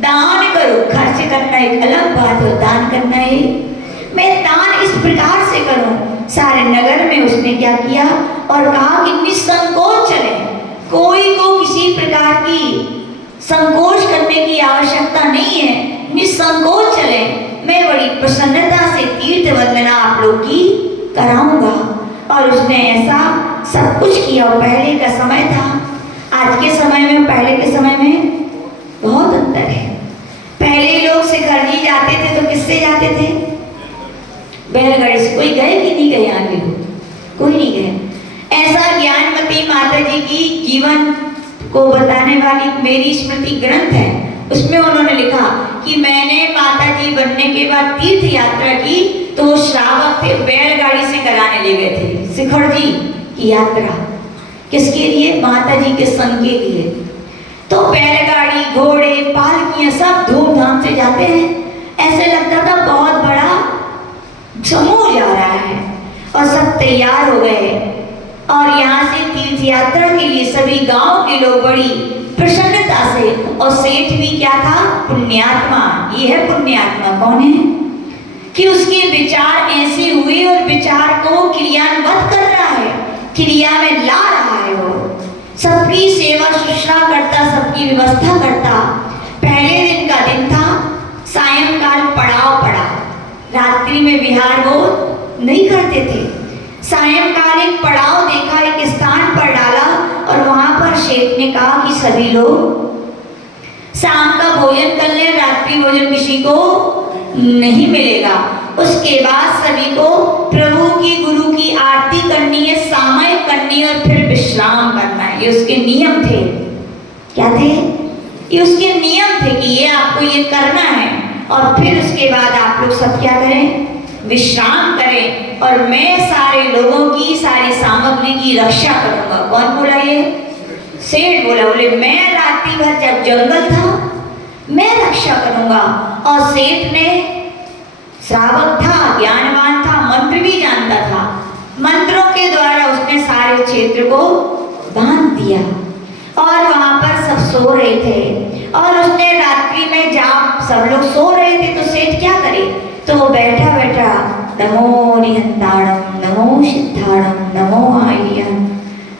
दान करूं। खर्च करना एक अलग बात है, दान करना है। मैं दान इस प्रकार से करूं। सारे नगर में उसने क्या किया और कहा कि निसंकोच चले, कोई को किसी प्रकार की संकोच करने की आवश्यकता नहीं है, निसंकोच चले। मैं बड़ी प्रसन्नता से तीर्थ वंदना आप लोग की कराऊंगा। और उसने ऐसा सब कुछ किया। पहले का समय था, आज के समय में पहले के समय में बहुत अंतर है। पहले लोग शिखरजी जाते थे तो किससे जाते थे? बैलगाड़ी से। कोई गए कि नहीं गए? यहाँ के लोग कोई नहीं गए। ऐसा ज्ञानमती माता जी की जीवन को बताने वाली मेरी स्मृति ग्रंथ है, उसमें उन्होंने लिखा कि मैंने माता जी बनने के बाद तीर्थ यात्रा की तो वो श्रावक थे, बैलगाड़ी से कराने ले गए थे शिखरजी की यात्रा। किसके लिए? माता जी के संग के लिए। तो बैलगाड़ी, घोड़े, पालकियां सब धूमधाम से जाते हैं। ऐसे लगता था बहुत बड़ा समूह जा रहा है, और सब तैयार हो गए और यहाँ से तीर्थ यात्रा के लिए सभी गांव के लोग बड़ी प्रसन्नता से। और सेठ भी क्या था? पुण्यात्मा। ये है पुण्यात्मा। कौन है? कि उसके विचार ऐसे हुए और विचार को क्रियान्वित कर रहा है, क्रिया में ला रहा है। वो सबकी सेवा शुश्रूषा करता, सबकी व्यवस्था करता। पहले दिन का दिन था, सायंकाल पड़ाव पड़ा। रात्रि में विहार वो नहीं करते थे। सायंकाल एक पड़ाव देखा, एक स्थान पर डाला, और वहां पर शेख ने कहा कि सभी लोग शाम का भोजन कर ले, रात्रि भोजन किसी को नहीं मिलेगा। उसके बाद सभी को प्रभु की, गुरु की आरती करनी है, सामयिक करनी है, और फिर विश्राम करना है। ये उसके नियम थे। क्या थे? ये उसके नियम थे कि ये आपको ये करना है, और फिर उसके बाद आप लोग सब क्या करें? विश्राम करें। और मैं सारे लोगों की, सारी सामग्री की रक्षा करूंगा। कौन बोला ये? सेठ बोला। बोले मैं रात्रि भर जब जंगल था मैं रक्षा करूंगा। और सेठ ने श्रावक था, ज्ञानवान था, मंत्र भी जानता था। मंत्रों के द्वारा उसने सारे क्षेत्र को बांध दिया, और वहां पर सब सो रहे थे। और उसने रात्रि में जब सब लोग सो रहे थे तो सेठ क्या करे? तो वो बैठा बैठा नमो निहंताणम, नमो सिद्धाणम, नमो आर्यम,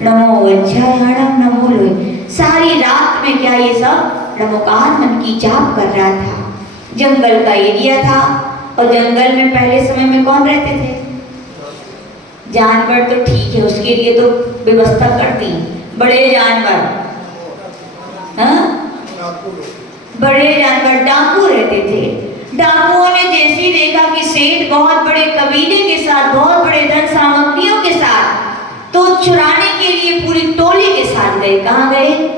नमो वज्रायाणम, नमो लोय। सारी रात में क्या ये सब नमोकार मन की जाप कर रहा था। जंगल का एरिया था, और जंगल में पहले समय में कौन रहते थे? जानवर तो ठीक है, उसके लिए तो व्यवस्था कर दी। बड़े जानवर, हाँ, बड़े जानवर डाकू रहते थे। डाकुओं ने जैसे ही देखा कि सेठ बहुत बड़े कबीले के साथ, बहुत बड़े धन सामग्रियों के साथ, तो चुराने के लिए पूरी टोली के साथ गए। कहाँ गए?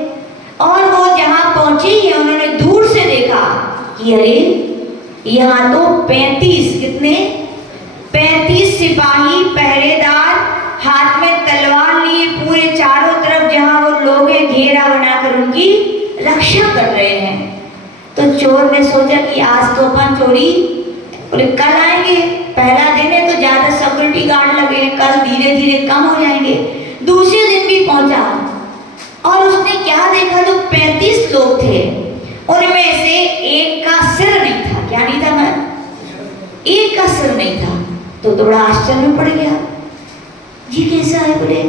और वो जहां पहुंचे ही उन्होंने दूर से देखा कि अरे यहाँ तो 35, कितने 35 सिपाही पहरेदार हाथ में तलवार लिए पूरे चारों तरफ जहां वो लोग हैं घेरा बनाकर उनकी रक्षा कर रहे हैं। तो चोर ने सोचा कि आज तो अपन चोरी, बोले कल आएंगे, पहला दिन है तो ज्यादा सिक्योरिटी गार्ड लगे, कल धीरे धीरे कम हो जाएंगे। दूसरे दिन भी पहुंचा और उसने क्या देखा, तो 35 लोग थे, उनमें से एक का सिर नहीं था। क्या नहीं था? मैं एक का सिर नहीं था। तो बड़ा आश्चर्य में पड़ गया, ये कैसा है? बोले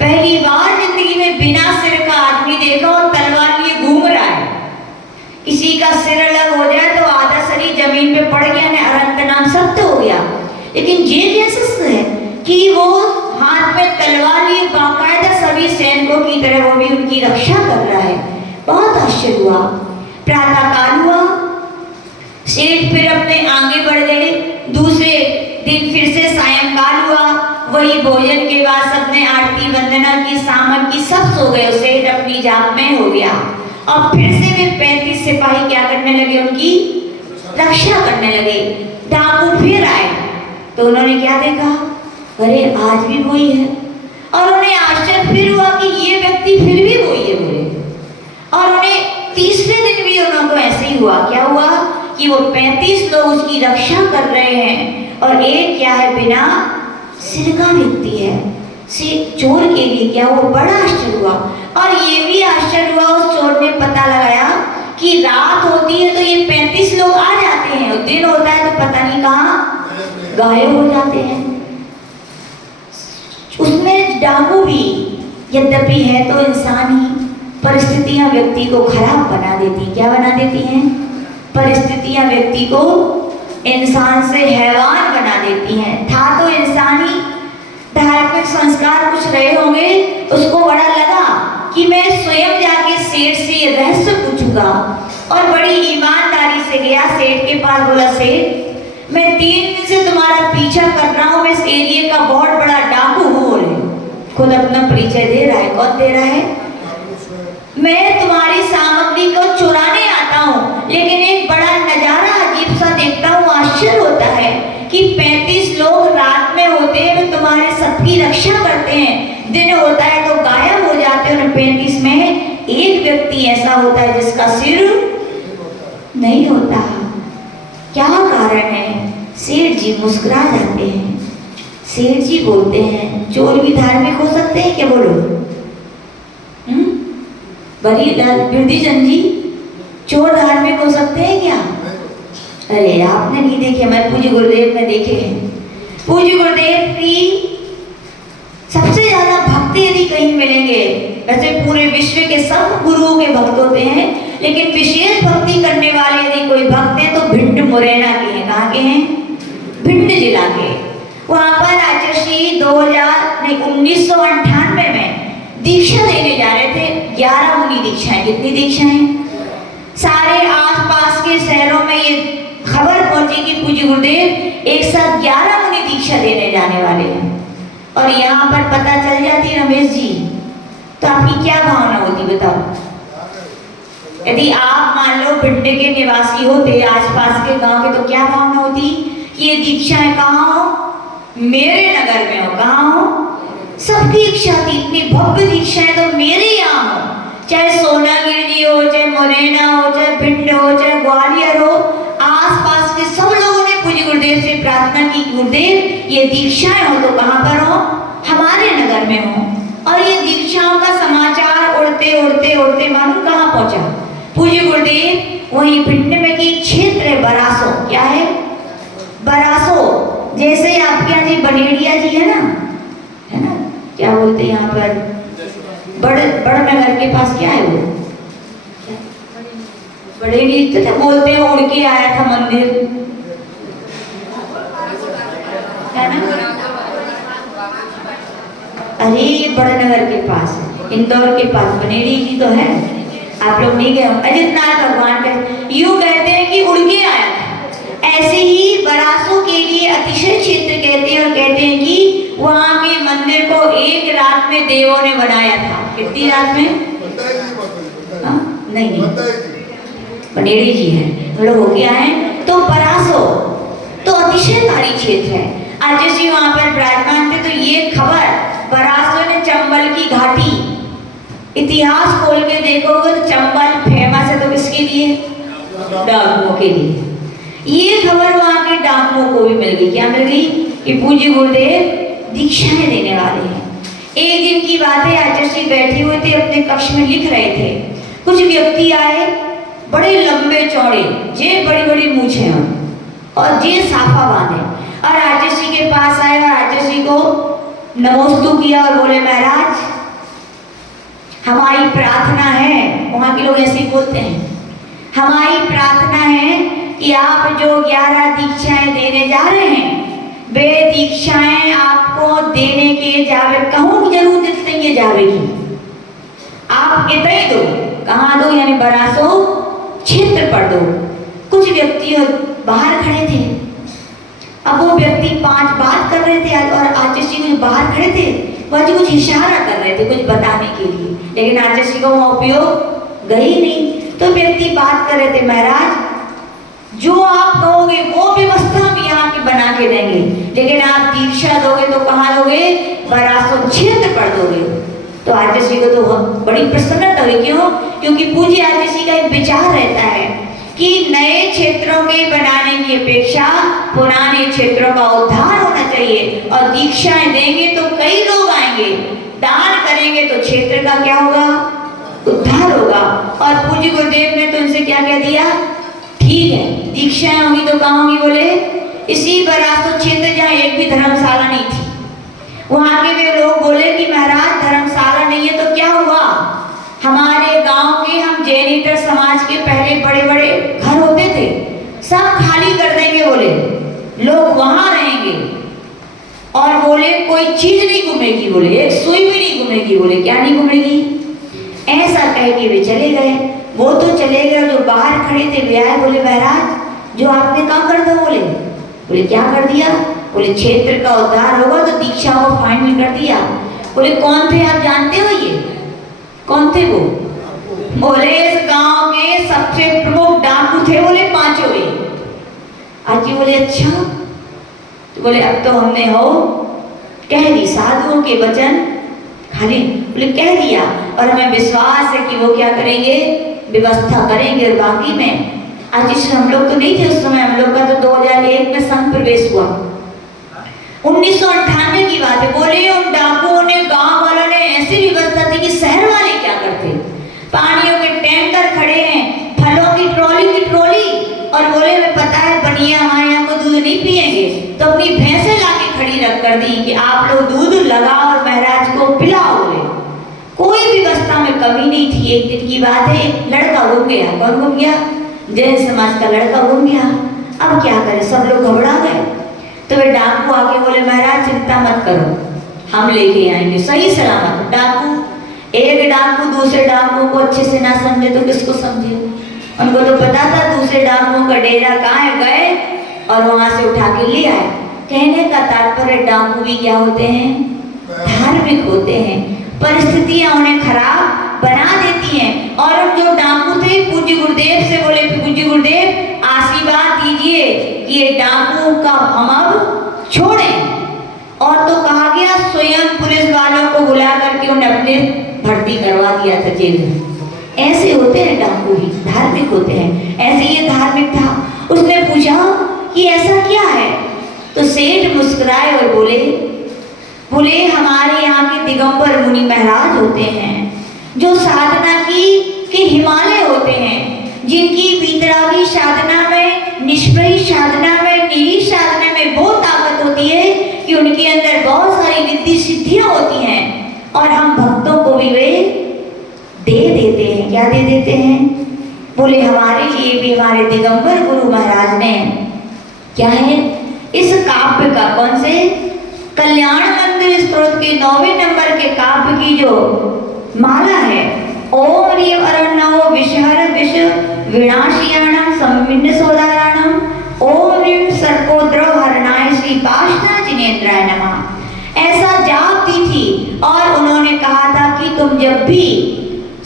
पहली बार जिंदगी में बिना सिर का आदमी देखा और तलवार लिए घूम रहा है। किसी का सिर अलग हो जाए तो आधा शरीर जमीन पे पड़ गया, ने अनंत नाम सत्य हो गया। लेकिन ये कैसे है कि वो हाथ में तलवार लिए बाकायदा सभी सैनिकों की तरह वो भी उनकी रक्षा कर रहा है। बहुत आश्चर्य हुआ। प्रातः काल हुआ, सेठ फिर अपने आगे बढ़ गए। दूसरे दिन फिर से सायंकाल हुआ, वही भोजन के बाद सबने आरती वंदना की, सामक की, सब सो गए। सेठ अपनी जाप में हो गया और फिर से वे 35 सिपाही क्या करने लगे? उनकी रक्षा करने लगे। डाकू फिर आए तो उन्होंने क्या देखा? अरे आज भी वही है। और उन्हें आश्चर्य फिर हुआ कि ये व्यक्ति फिर भी वही है बोले। और उन्हें तीसरे दिन भी उनको ऐसे ही हुआ। क्या हुआ कि वो 35 लोग उसकी रक्षा कर रहे हैं और एक क्या है, बिना सिर का व्यक्ति है। चोर के लिए क्या वो बड़ा आश्चर्य हुआ। और ये भी आश्चर्य हुआ, उस चोर ने पता लगाया कि रात होती है तो ये 35 लोग आ जाते हैं, और दिन होता है तो पता नहीं कहाँ गायब हो जाते हैं। उसमें डाकू भी यद्यपि है तो इंसान ही, परिस्थितियां व्यक्ति को खराब बना देती। क्या बना देती हैं? परिस्थितियां व्यक्ति को इंसान से हैवान बना देती हैं। था तो इंसान ही, धार्मिक संस्कार कुछ रहे होंगे, उसको बड़ा लगा कि मैं स्वयं जाके सेठ से ये रहस्य पूछूंगा, और बड़ी ईमानदारी से गया सेठ के पास। बोला सेठ, मैं 3 दिन से तुम्हारा पीछा कर रहा हूँ, मैं इस एरिया का बहुत बड़ा डाकू हूँ। खुद अपना परिचय दे रहा है। कौन दे रहा है? मैं तुम्हारी सामग्री को चुराने आता हूँ, लेकिन एक बड़ा नजारा अजीब सा देखता हूँ। आश्चर्य होता है कि 35 लोग रात में होते हैं तो तुम्हारे सबकी रक्षा करते हैं, दिन होता है तो गायब हो जाते हैं। 35 में एक व्यक्ति ऐसा होता है जिसका सिर नहीं होता। क्या कारण है? सेठ जी मुस्कुरा जाते हैं। सेठ जी बोलते हैं, चोर भी धार्मिक हो सकते हैं क्या? बोलो बड़ी बिरदीचंद जी, चोर धार्मिक हो सकते हैं क्या? अरे आपने नहीं देखे, मैं पूज्य गुरुदेव ने देखे हैं। पूज्य गुरुदेव की सबसे ज्यादा भक्त यदि कहीं मिलेंगे, वैसे पूरे विश्व के सब गुरुओं के भक्त होते हैं, लेकिन विशेष भक्ति करने वाले यदि कोई भक्त हैं तो भिंड मुरैना के हैं। कहाँ के हैं? भिंड जिला के। वहां पर आचार्य श्री 1998 में दीक्षा देने जा रहे थे। 11 मुनि दीक्षाएं। कितनी दीक्षाएं? सारे आसपास के शहरों में ये खबर पहुंची कि पूज्य गुरुदेव एक साथ 11 मुनि दीक्षा देने जाने वाले हैं। और यहाँ पर पता चल जाती रमेश जी, तो आपकी क्या भावना होती बताओ? यदि आप मान लो भिंड के निवासी होते, आसपास के गांव के, तो क्या भावना होती कि ये दीक्षाएं कहाँ हो? मेरे नगर में हो। कहाँ हो? सबकी इच्छा थी, इतनी भव्य दीक्षाएं तो मेरे यहाँ हो। चाहे सोनागिरी हो, चाहे मुरैना हो, चाहे भिंड हो, चाहे ग्वालियर हो, आसपास के सब लोगों ने पूज्य गुरुदेव से प्रार्थना की, गुरुदेव ये दीक्षाएं हो तो कहाँ पर हो? हमारे नगर में हो। और ये दीक्षाओं का समाचार उड़ते उड़ते उड़ते मालूम कहाँ पहुंचा? पूज्य गुरुदेव वही भिंड में की क्षेत्र है बरासो। क्या है? बरासो। जैसे आपके यहाँ जी बनेड़िया जी है ना, क्या बोलते हैं यहाँ पर, बड़नगर के पास क्या है वो, बड़ेड़ी तो बोलते हैं, उड़ के आया था मंदिर है ना। अरे ये बड़नगर के पास है, इंदौर के पास बनेड़ी जी तो है, आप लोग नहीं गए। अजितनाथ भगवान का यूं कहते हैं कि उड़ के आया था। ऐसे ही बरासों के लिए अतिशय क्षेत्र कहते हैं और कहते हैं कि वहां के मंदिर को एक रात में देवों ने बनाया था। कितनी रात में? नहीं बनेड़ी जी है, हम लोग होके आए। तो बरासो तो अतिशय भारी क्षेत्र है। आज जी वहां पर विराजमान थे तो ये खबर बरासो ने चंबल की घाटी, इतिहास खोल के देखोगे तो चंबल फेमस है तो किसके लिए? डाकुओं के लिए। ये खबर वहां के डाकुओं को भी मिल गई। क्या मिल गई? कि पूज्य गुरुदेव दीक्षाएं देने वाले हैं। एक दिन की बात है, आचार्य जी बैठे हुए थे अपने कक्ष में लिख रहे थे। कुछ व्यक्ति आए, बड़े लंबे चौड़े, जे बड़ी बड़ी मूछें और जे साफा बांधे, और आचार्य जी के पास आए और आचार्य जी को नमोस्तु किया और बोले महाराज हमारी प्रार्थना है, वहां के लोग ऐसे ही बोलते हैं, हमारी प्रार्थना है कि आप जो 11 दीक्षाएं देने जा रहे हैं वे दीक्षाएं आपको देने के जावे कहूँ जरूर देंगे जावे की, आप इतने दो। कहाँ दो? यानी बरासो क्षेत्र पर दो। कुछ व्यक्ति बाहर खड़े थे। अब वो व्यक्ति 5 बात कर रहे थे और आचार्य जी कुछ बाहर खड़े थे, वह जी कुछ इशारा कर रहे थे कुछ बताने के लिए, लेकिन आचार्य जी का वहाँ उपयोग गई नहीं। तो व्यक्ति बात कर रहे थे, महाराज जो आप कहोगे वो व्यवस्था हम यहाँ की बना के देंगे, लेकिन आप दीक्षा दोगे तो कहाँ दोगे? बरासो क्षेत्र पर दोगे। तो आचार्य जी को तो बड़ी प्रसन्नता हुई। क्यों? क्योंकि पूज्य आचार्य जी का एक विचार रहता है कि नए क्षेत्रों के बनाने की अपेक्षा पुराने क्षेत्रों का उद्धार होना चाहिए, और दीक्षाएं देंगे तो कई लोग आएंगे, दान करेंगे तो क्षेत्र का क्या होगा? उद्धार होगा। और पूज्य गुरुदेव ने तो उनसे क्या क्या दिया? ठीक है दीक्षाएं होंगी तो कहाँ होंगी? बोले इसी बरासो क्षेत्र जहाँ एक भी धर्मशाला नहीं थी, वहां के वे लोग बोले कि महाराज धर्मशाला नहीं है तो क्या हुआ? हमारे गांव के हम जैनिटर समाज के पहले बड़े बड़े घर होते थे, सब खाली कर देंगे, बोले लोग वहां रहेंगे, और बोले कोई चीज नहीं घूमेगी, बोले एक सुई भी नहीं घूमेगी। बोले क्या नहीं घूमेगी? ऐसा कह के वे चले गए। वो तो चले गए, जो बाहर खड़े थे वे आए, बोले महाराज जो आपने काम कर दो। बोले क्या कर दिया? बोले क्षेत्र का उद्धार होगा तो दीक्षा को फाइनल कर दिया। बोले कौन थे आप जानते हो? ये कौन थे वो? बोले इस गांव के सबसे प्रमुख डाकू थे, बोले 5 वे। आजी बोले अच्छा, तो बोले अब तो हमने हो कह दी साधुओं के वचन खाली, बोले कह दिया, और हमें विश्वास है कि वो क्या करेंगे? व्यवस्था करेंगे। और बाकी में आज हम लोग तो नहीं थे उस समय, हम लोग का तो 2001 में संघ प्रवेश हुआ, 1998 की बात है। बोले उन डाकुओं ने, गांव वालों ने ऐसी व्यवस्था थी कि शहर वाले क्या करते, पानियों के टैंकर खड़े हैं, फलों की ट्रॉली, और बोले हमें पता है बनिया हमारे यहाँ को दूध नहीं पिएंगे, तो अपनी भैंसें लाके खड़ी रख कर दी कि आप लोग दूध लगाओ और महाराज को पिलाओ। बोले कोई व्यवस्था में कमी नहीं थी। एक दिन की बात है, लड़का गुम गया। कौन गुम गया? जैन समाज का लड़का गुम गया। अब क्या करें, सब लोग घबरा गए। तो वे डाकू आके बोले महाराज चिंता मत करो, हम लेके आएंगे सही सलामत। डाकू, एक डाकू दूसरे डाकुओं को अच्छे से ना समझे तो किसको समझे? उनको तो पता था दूसरे डाकुओं का डेरा कहाँ है, गए और वहां से उठा के ले आए। कहने का तात्पर्य डाकू भी क्या होते हैं? धार्मिक होते हैं। परिस्थितियां उन्हें खराब बना देती हैं। और जो डाकू थे पूज्य गुरुदेव से बोले पूज्य गुरुदेव आशीर्वाद दीजिए कि ये डाकुओं का हम अब छोड़ें। और तो कहा गया स्वयं पुलिस वालों को बुला करके उन्हें अपने भर्ती करवा दिया था जेल में। ऐसे होते हैं डाकू भी, धार्मिक होते हैं। ऐसे ये धार्मिक था। उसने पूछा कि ऐसा क्या है? तो सेठ मुस्कुराए और बोले हमारे यहाँ के दिगंबर मुनि महाराज होते हैं जो साधना के हिमालय होते हैं, जिनकी वितरागी साधना में, निष्प्रही साधना में, निरी साधना में बहुत ताकत होती है कि उनके अंदर बहुत सारी रिद्धि सिद्धियां होती हैं, और हम भक्तों को भी वे दे देते हैं। क्या दे देते हैं? बोले हमारे लिए भी हमारे दिगंबर गुरु महाराज ने क्या है, इस काव्य का, कौन से? कल्याण मंदिर मंत्र स्तोत्र के 9वें नंबर के काव्य की जो माला है, ओम ह्रीं अरण्यो विषहर विष विनाशयाणम सम्मिन्न सोदाराणम ओम ह्रीं सर्पोद्रव हरणाय श्री पाशना जिनेन्द्राय नमः। ऐसा जाप दी थी और उन्होंने कहा था कि तुम जब भी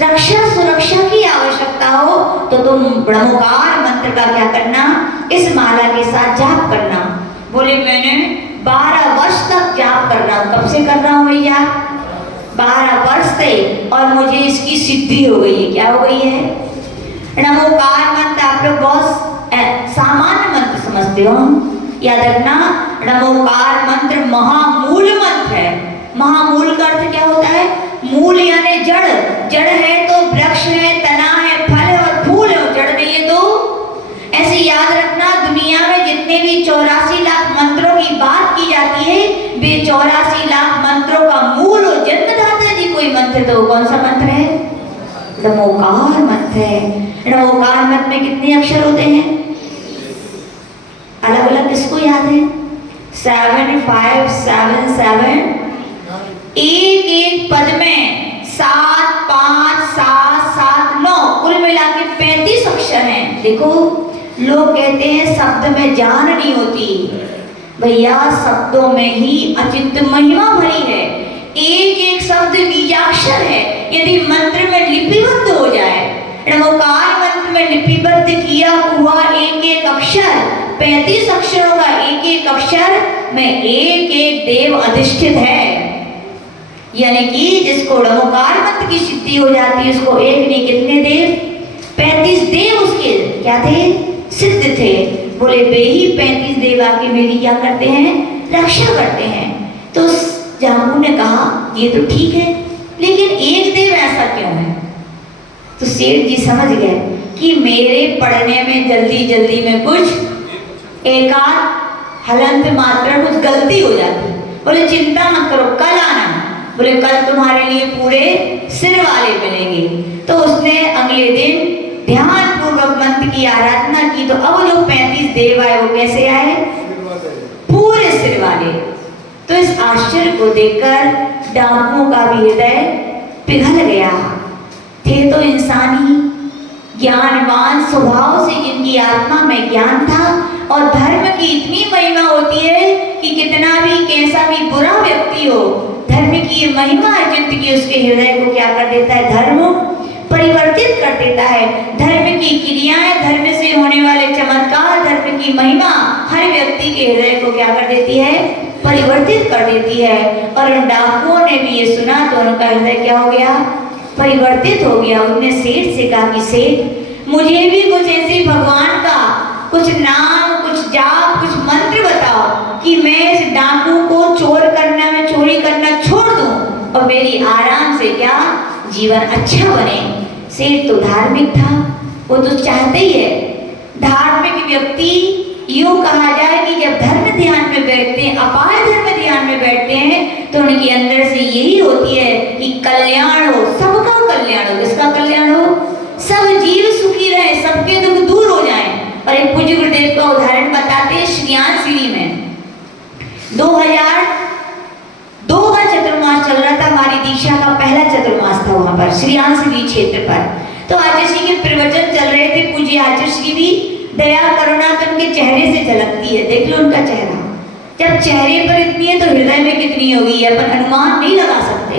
रक्षा सुरक्षा की आवश्यकता हो तो तुम ब्रह्मोकार मंत्र का क्या करना, इस माला के साथ जाप करना। बोले मैंने 12 वर्ष तक जाप कर रहा हूँ। कब से कर रहा हूँ भैया? 12 वर्ष से, और मुझे इसकी सिद्धि हो गई है। क्या हो गई है? नमोकार मंत्र आप लोग बहुत सामान्य मंत्र समझते हो, याद रखना नमोकार मंत्र महामूल मंत्र है। महामूल का अर्थ क्या होता है? मूल यानी जड़। जड़ है तो वृक्ष है, तना है, फल है और फूल है, और जड़ नहीं है तो ऐसे याद रखना दुनिया में जितने भी 84 लाख मंत्रों की बात की जाती है, वे 84 लाख मंत्रों का मूल और जन्मदाता जी कोई मंत्र तो कौन सा मंत्र है? नमोकार मंत्र है। नमोकार मंत्र में कितने अक्षर होते हैं? अलग अलग किसको याद है? 7 5 7 7। एक एक पद में 7 5 7 7 9 कुल मिला के 35 अक्षर हैं। देखो लोग कहते हैं शब्द में जान नहीं होती, भैया शब्दों में ही अचिंत्य महिमा भरी है। एक एक शब्द बीजाक्षर है। यदि मंत्र में लिपिबद्ध हो जाए, नमोकार मंत्र में लिपिबद्ध किया हुआ एक एक अक्षर, 35 अक्षरों का एक एक अक्षर में एक एक देव अधिष्ठित है। यानी कि जिसको नमोकार मंत्र की सिद्धि हो जाती है उसको एक नहीं कितने देव? 35 देव उसके क्या थे? सिद्ध थे। बोले वे ही 35 देव आके मेरी क्या करते हैं? रक्षा करते हैं। तो जाम्बू ने कहा ये तो ठीक है, लेकिन एक देव ऐसा क्यों है? तो सेठ जी समझ गए कि मेरे पढ़ने में जल्दी जल्दी में कुछ एकाध हलंत मात्रा कुछ गलती हो जाती। बोले चिंता मत करो, कल आना। बोले कल तुम्हारे लिए पूरे सिर वाले मिलेंगे। तो उसने अगले दिन ध्यान पूर्वक मंत्र की आराधना की, तो अब जो 35 देव आए वो कैसे आए? पूरे सिर वाले। तो इस आश्चर्य को देखकर डाकुओं का भी हृदय पिघल गया। थे तो इंसानी ज्ञानवान स्वभाव से, जिनकी आत्मा में ज्ञान था, और धर्म की इतनी महिमा होती है कि कितना भी कैसा भी बुरा व्यक्ति हो, धर्म की ये महिमा है जिंदगी उसके हृदय को क्या कर देता है? धर्म परिवर्तित कर देता है। धर्म की क्रियाएं, धर्म से होने वाले चमत्कार, धर्म की महिमा हर व्यक्ति के हृदय को क्या कर देती है? परिवर्तित कर देती है। और उन डाकुओं ने भी ये सुना तो उनका हृदय क्या हो गया? परिवर्तित हो गया। उन्होंने सेठ से कहा कि सेठ मुझे भी कुछ ऐसे भगवान का कुछ नाम, कुछ जाप, कुछ मंत्र बताओ कि मैं इस डाकू को चोर करना, मैं चोरी करना छोड़ दूं और मेरी आराम से क्या जीवन अच्छा बने। सेठ तो धार्मिक था, वो तो चाहते ही है। धार्मिक व्यक्ति यूं कहा जाए कि जब धर्म ध्यान में बैठते हैं, अपार धर्म ध्यान में बैठते हैं, तो उनके अंदर से यही होती है कि कल्याण हो, सबका कल्याण हो। किसका कल्याण हो? सब जीव सुखी रहे, सबके दुख दूर हो जाएं। और एक पूज्य गुरुदेव का उदाहरण बताते हैं। श्रीयांश्री में 2002 का चतुर्मास चल रहा था। हमारी दीक्षा का पहला चतुर्मास था वहां पर श्रीयांश्री क्षेत्र पर। तो आचार्य श्री के प्रवचन चल रहे थे। पूज्य आचार्य श्री भी दया करुणा तो उनके चेहरे से झलकती है। देख लो उनका चेहरा, जब चेहरे पर इतनी है तो हृदय में कितनी होगी है अपन अनुमान नहीं लगा सकते।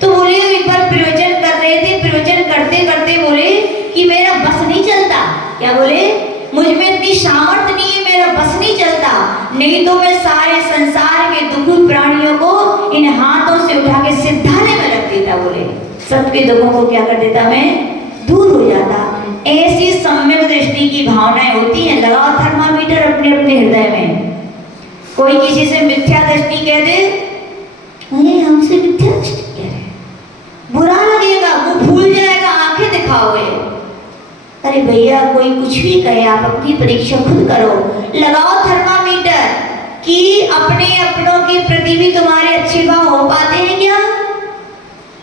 तो बोले एक बार प्रवचन कर रहे थे, प्रवचन करते करते बोले कि मेरा बस नहीं चलता। क्या बोले? मुझ में इतनी सामर्थ्य नहीं है, मेरा बस नहीं चलता, नहीं तो मैं सारे संसार के दुखी प्राणियों को इन हाथों से उठा के सिद्धालय में रख देता। बोले सबके दुखों को क्या कर देता? मैं दूर हो जाता। ऐसी सम्यक दृष्टि की भावनाएं होती हैं। लगाओ थर्मामीटर अपने अपने हृदय में। कोई किसी से मिथ्या दृष्टि कह दे, अरे हमसे मिथ्या दृष्टि कह रहे, बुरा लगेगा, वो भूल जाएगा, आंखें दिखाओगे। अरे भैया कोई कुछ भी कहे, आप अपनी परीक्षा खुद करो। लगाओ थर्मामीटर कि अपने अपनों के प्रति भी तुम्हारे अच्छे भाव हो पाते हैं क्या?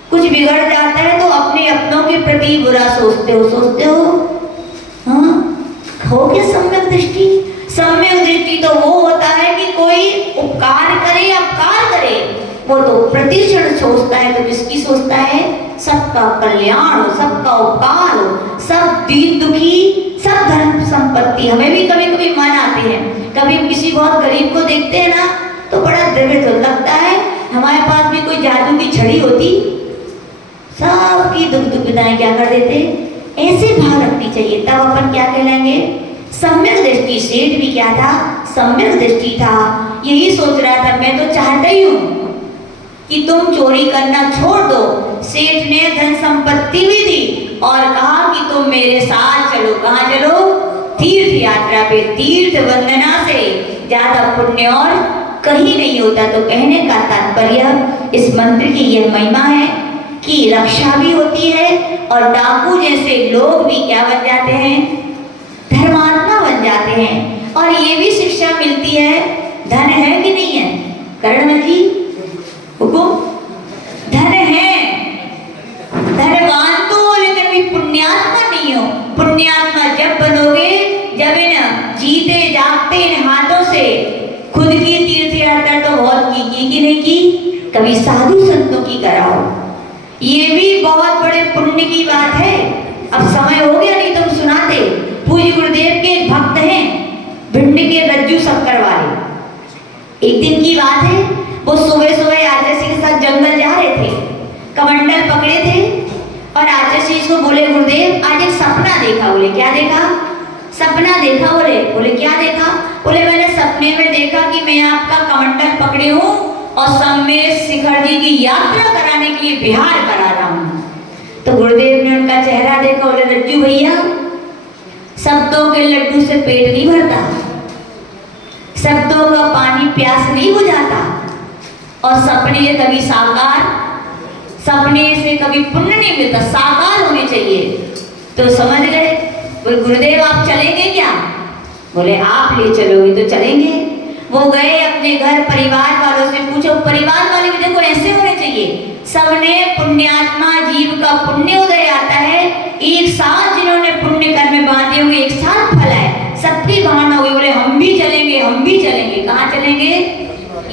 कुछ बिगड़ जाता है तो अपने अपनों के प्रति बुरा सोचते हो। हाँ, हो क्या सम्यक दृष्टि? सम्यक दृष्टि तो वो होता है कि कोई उपकार करे, अपकार करे, वो तो प्रतिक्षण सोचता है, तो किसकी सोचता है? सबका कल्याण हो, सबका उपकार हो, सब दीन दुखी, सब धन संपत्ति। हमें भी कभी कभी मन आते हैं, कभी हम किसी बहुत गरीब को देखते हैं ना तो बड़ा द्रवित हो लगता है हमारे पास भी कोई जादू की छड़ी होती, सबकी दुख दुविधाएं क्या कर देते। ऐसे भाव रखनी चाहिए, तब अपन क्या कहलाएंगे? सम्यक दृष्टि। सेठ भी क्या था? सम्यक दृष्टि था। यही सोच रहा था, मैं तो चाहता ही हूँ कि तुम चोरी करना छोड़ दो। सेठ ने धन संपत्ति भी दी और कहा कि तुम मेरे साथ चलो। कहाँ चलो? तीर्थ यात्रा पे। तीर्थ वंदना से ज्यादा पुण्य और कहीं नहीं होता। तो कहने का तात्पर्य इस मंत्र की यह महिमा है कि रक्षा भी होती है और डाकू जैसे लोग भी क्या बन जाते हैं? धर्मात्मा बन जाते हैं। और ये भी शिक्षा मिलती है, धन है कि नहीं है? करणमल जी हुकुम, धन है, धनवान तो हो लेकिन भी पुण्यात्मा नहीं हो। पुण्यात्मा जब बनोगे जब इन जीते जागते इन हाथों से खुद की तीर्थ यात्रा तो बहुत की कि नहीं की, कभी साधु संतों की कराओ। ये भी बहुत बड़े पुण्य की बात है। अब समय हो गया नहीं तुम सुनाते। पूज्य गुरुदेव के भक्त हैं भिंड के रज्जू शंकर वाले। एक दिन की बात है, वो सुबह सुबह आचार्य जी के साथ जंगल जा रहे थे, कमंडल पकड़े थे और आचार्य जी को बोले गुरुदेव आज एक सपना देखा। बोले क्या देखा? सपना देखा। बोले क्या देखा? बोले मैंने सपने में देखा कि मैं आपका कमंडल पकड़े हूँ और सम्मेद शिखर जी की यात्रा कराने के लिए बिहार करा रहा हूँ। तो गुरुदेव ने उनका चेहरा देखा। बोले रज्जू भैया, शब्दों के लड्डू से पेट नहीं भरता, शब्दों का पानी प्यास नहीं बुझाता, और सपने कभी साकार, सपने से कभी पुण्य नहीं मिलता, साकार होने चाहिए। तो समझ गए। बोले गुरुदेव आप चलेंगे क्या? बोले आप ले चलोगे तो चलेंगे। वो गए अपने घर, परिवार वालों से पूछो। परिवार वाले भी देखो ऐसे होने चाहिए। सबने पुण्यात्मा जीव का पुण्य उदय आता है, एक साथ जिन्होंने पुण्य कर्म में बांधे हुए एक साथ फल है, सबकी भावना हुई। बोले हम भी चलेंगे, हम भी चलेंगे। कहाँ चलेंगे?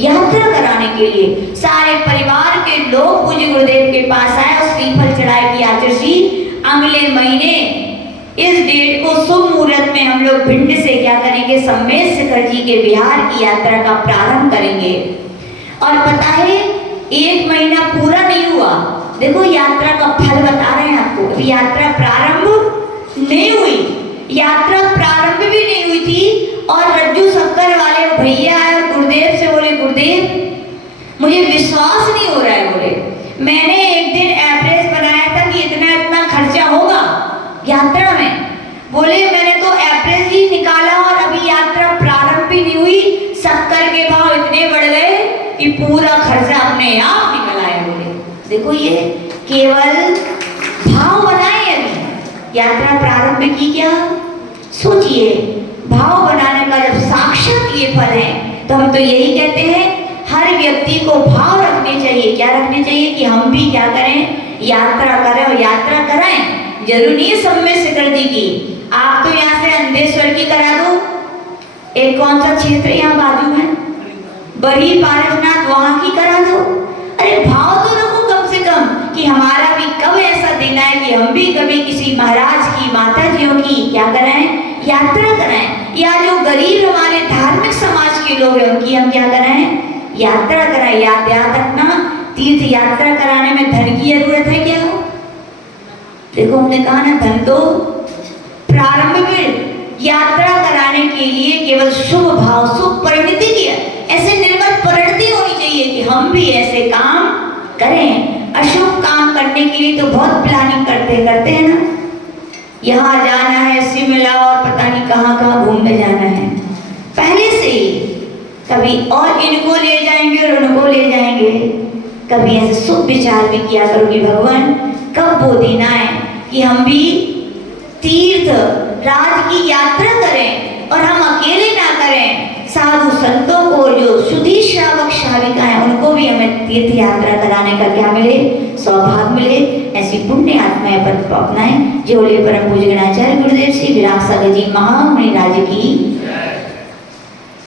यात्रा कराने के लिए। सारे परिवार के लोग पूज्य गुरुदेव के पास आए और श्रीफल चढ़ाए कि आचार्य जी अगले महीने इस डेट को शुभ मुहूर्त में हम लोग भिंड से क्या करेंगे? सम्मेद शिखर जी के बिहार की यात्रा का प्रारंभ करेंगे। और पता है एक महीना पूरा नहीं हुआ, देखो यात्रा का फल बता रहे हैं आपको। अभी यात्रा प्रारंभ नहीं हुई, यात्रा प्रारंभ भी नहीं हुई थी और रज्जू शंकर वाले भैया आए और गुरुदेव से बोले गुरुदेव मुझे विश्वास नहीं हो रहा है। बोले मैंने एक दिन एवरेज बनाया था कि इतना इतना खर्चा होगा यात्रा में। बोले मैंने तो एवरेज ही निकाला और अभी यात्रा प्रारंभ भी नहीं हुई, शक्कर के भाव इतने बढ़ गए कि पूरा खर्चा अपने आप निकल आया। बोले देखो ये केवल भाव बनाए, अभी यात्रा प्रारंभ की क्या सोचिए। भाव बनाने का जब साक्षात ये फल है तो हम तो यही कहते हैं हर व्यक्ति को भाव रखने चाहिए। क्या रखने चाहिए? कि हम भी क्या करें? यात्रा करें और यात्रा कराएं। जरूरी नहीं है सम्मेद शिखर जी की, आप तो यहाँ से अंधेश्वर की करा दो। एक कौन सा क्षेत्र यहाँ बाजू में बड़ी पारसनाथ, वहां की करा दो। अरे भाव तो रखो कम से कम कि हमारा भी कब ऐसा दिन आए कि हम भी कभी किसी महाराज की, माता जियों की क्या कराएं? यात्रा कराएं। या जो गरीब हमारे धार्मिक समाज के लोग हैं उनकी हम क्या कराएं? यात्रा कराएं। याद रखना, तीर्थ यात्रा कराने में धन की जरूरत है क्या? देखो हमने कहा ना धन तो प्रारंभ में यात्रा कराने के लिए केवल शुभ भाव, शुभ परिणति की ऐसे निर्मल परिणति होनी चाहिए कि हम भी ऐसे काम करें। अशुभ काम करने के लिए तो बहुत प्लानिंग करते हैं ना, यहाँ जाना है शिमला और पता नहीं कहाँ घूमने जाना है पहले से ही, कभी और इनको ले जाएंगे और उनको ले जाएंगे। कभी ऐसे शुभ विचार भी किया करो कि भगवान कब वो दिन आए कि हम भी तीर्थ राज की यात्रा करें और हम अकेले ना करें, साधु संतों को जो शुद्धि श्रावक श्राविका है उनको भी हमें तीर्थ यात्रा कराने का क्या मिले? सौभाग्य मिले। ऐसी पुण्य आत्माएं पर अपनाएं। जो परम पूज्य गणाचार्य गुरुदेव श्री विराट सागर जी महामुनि राज की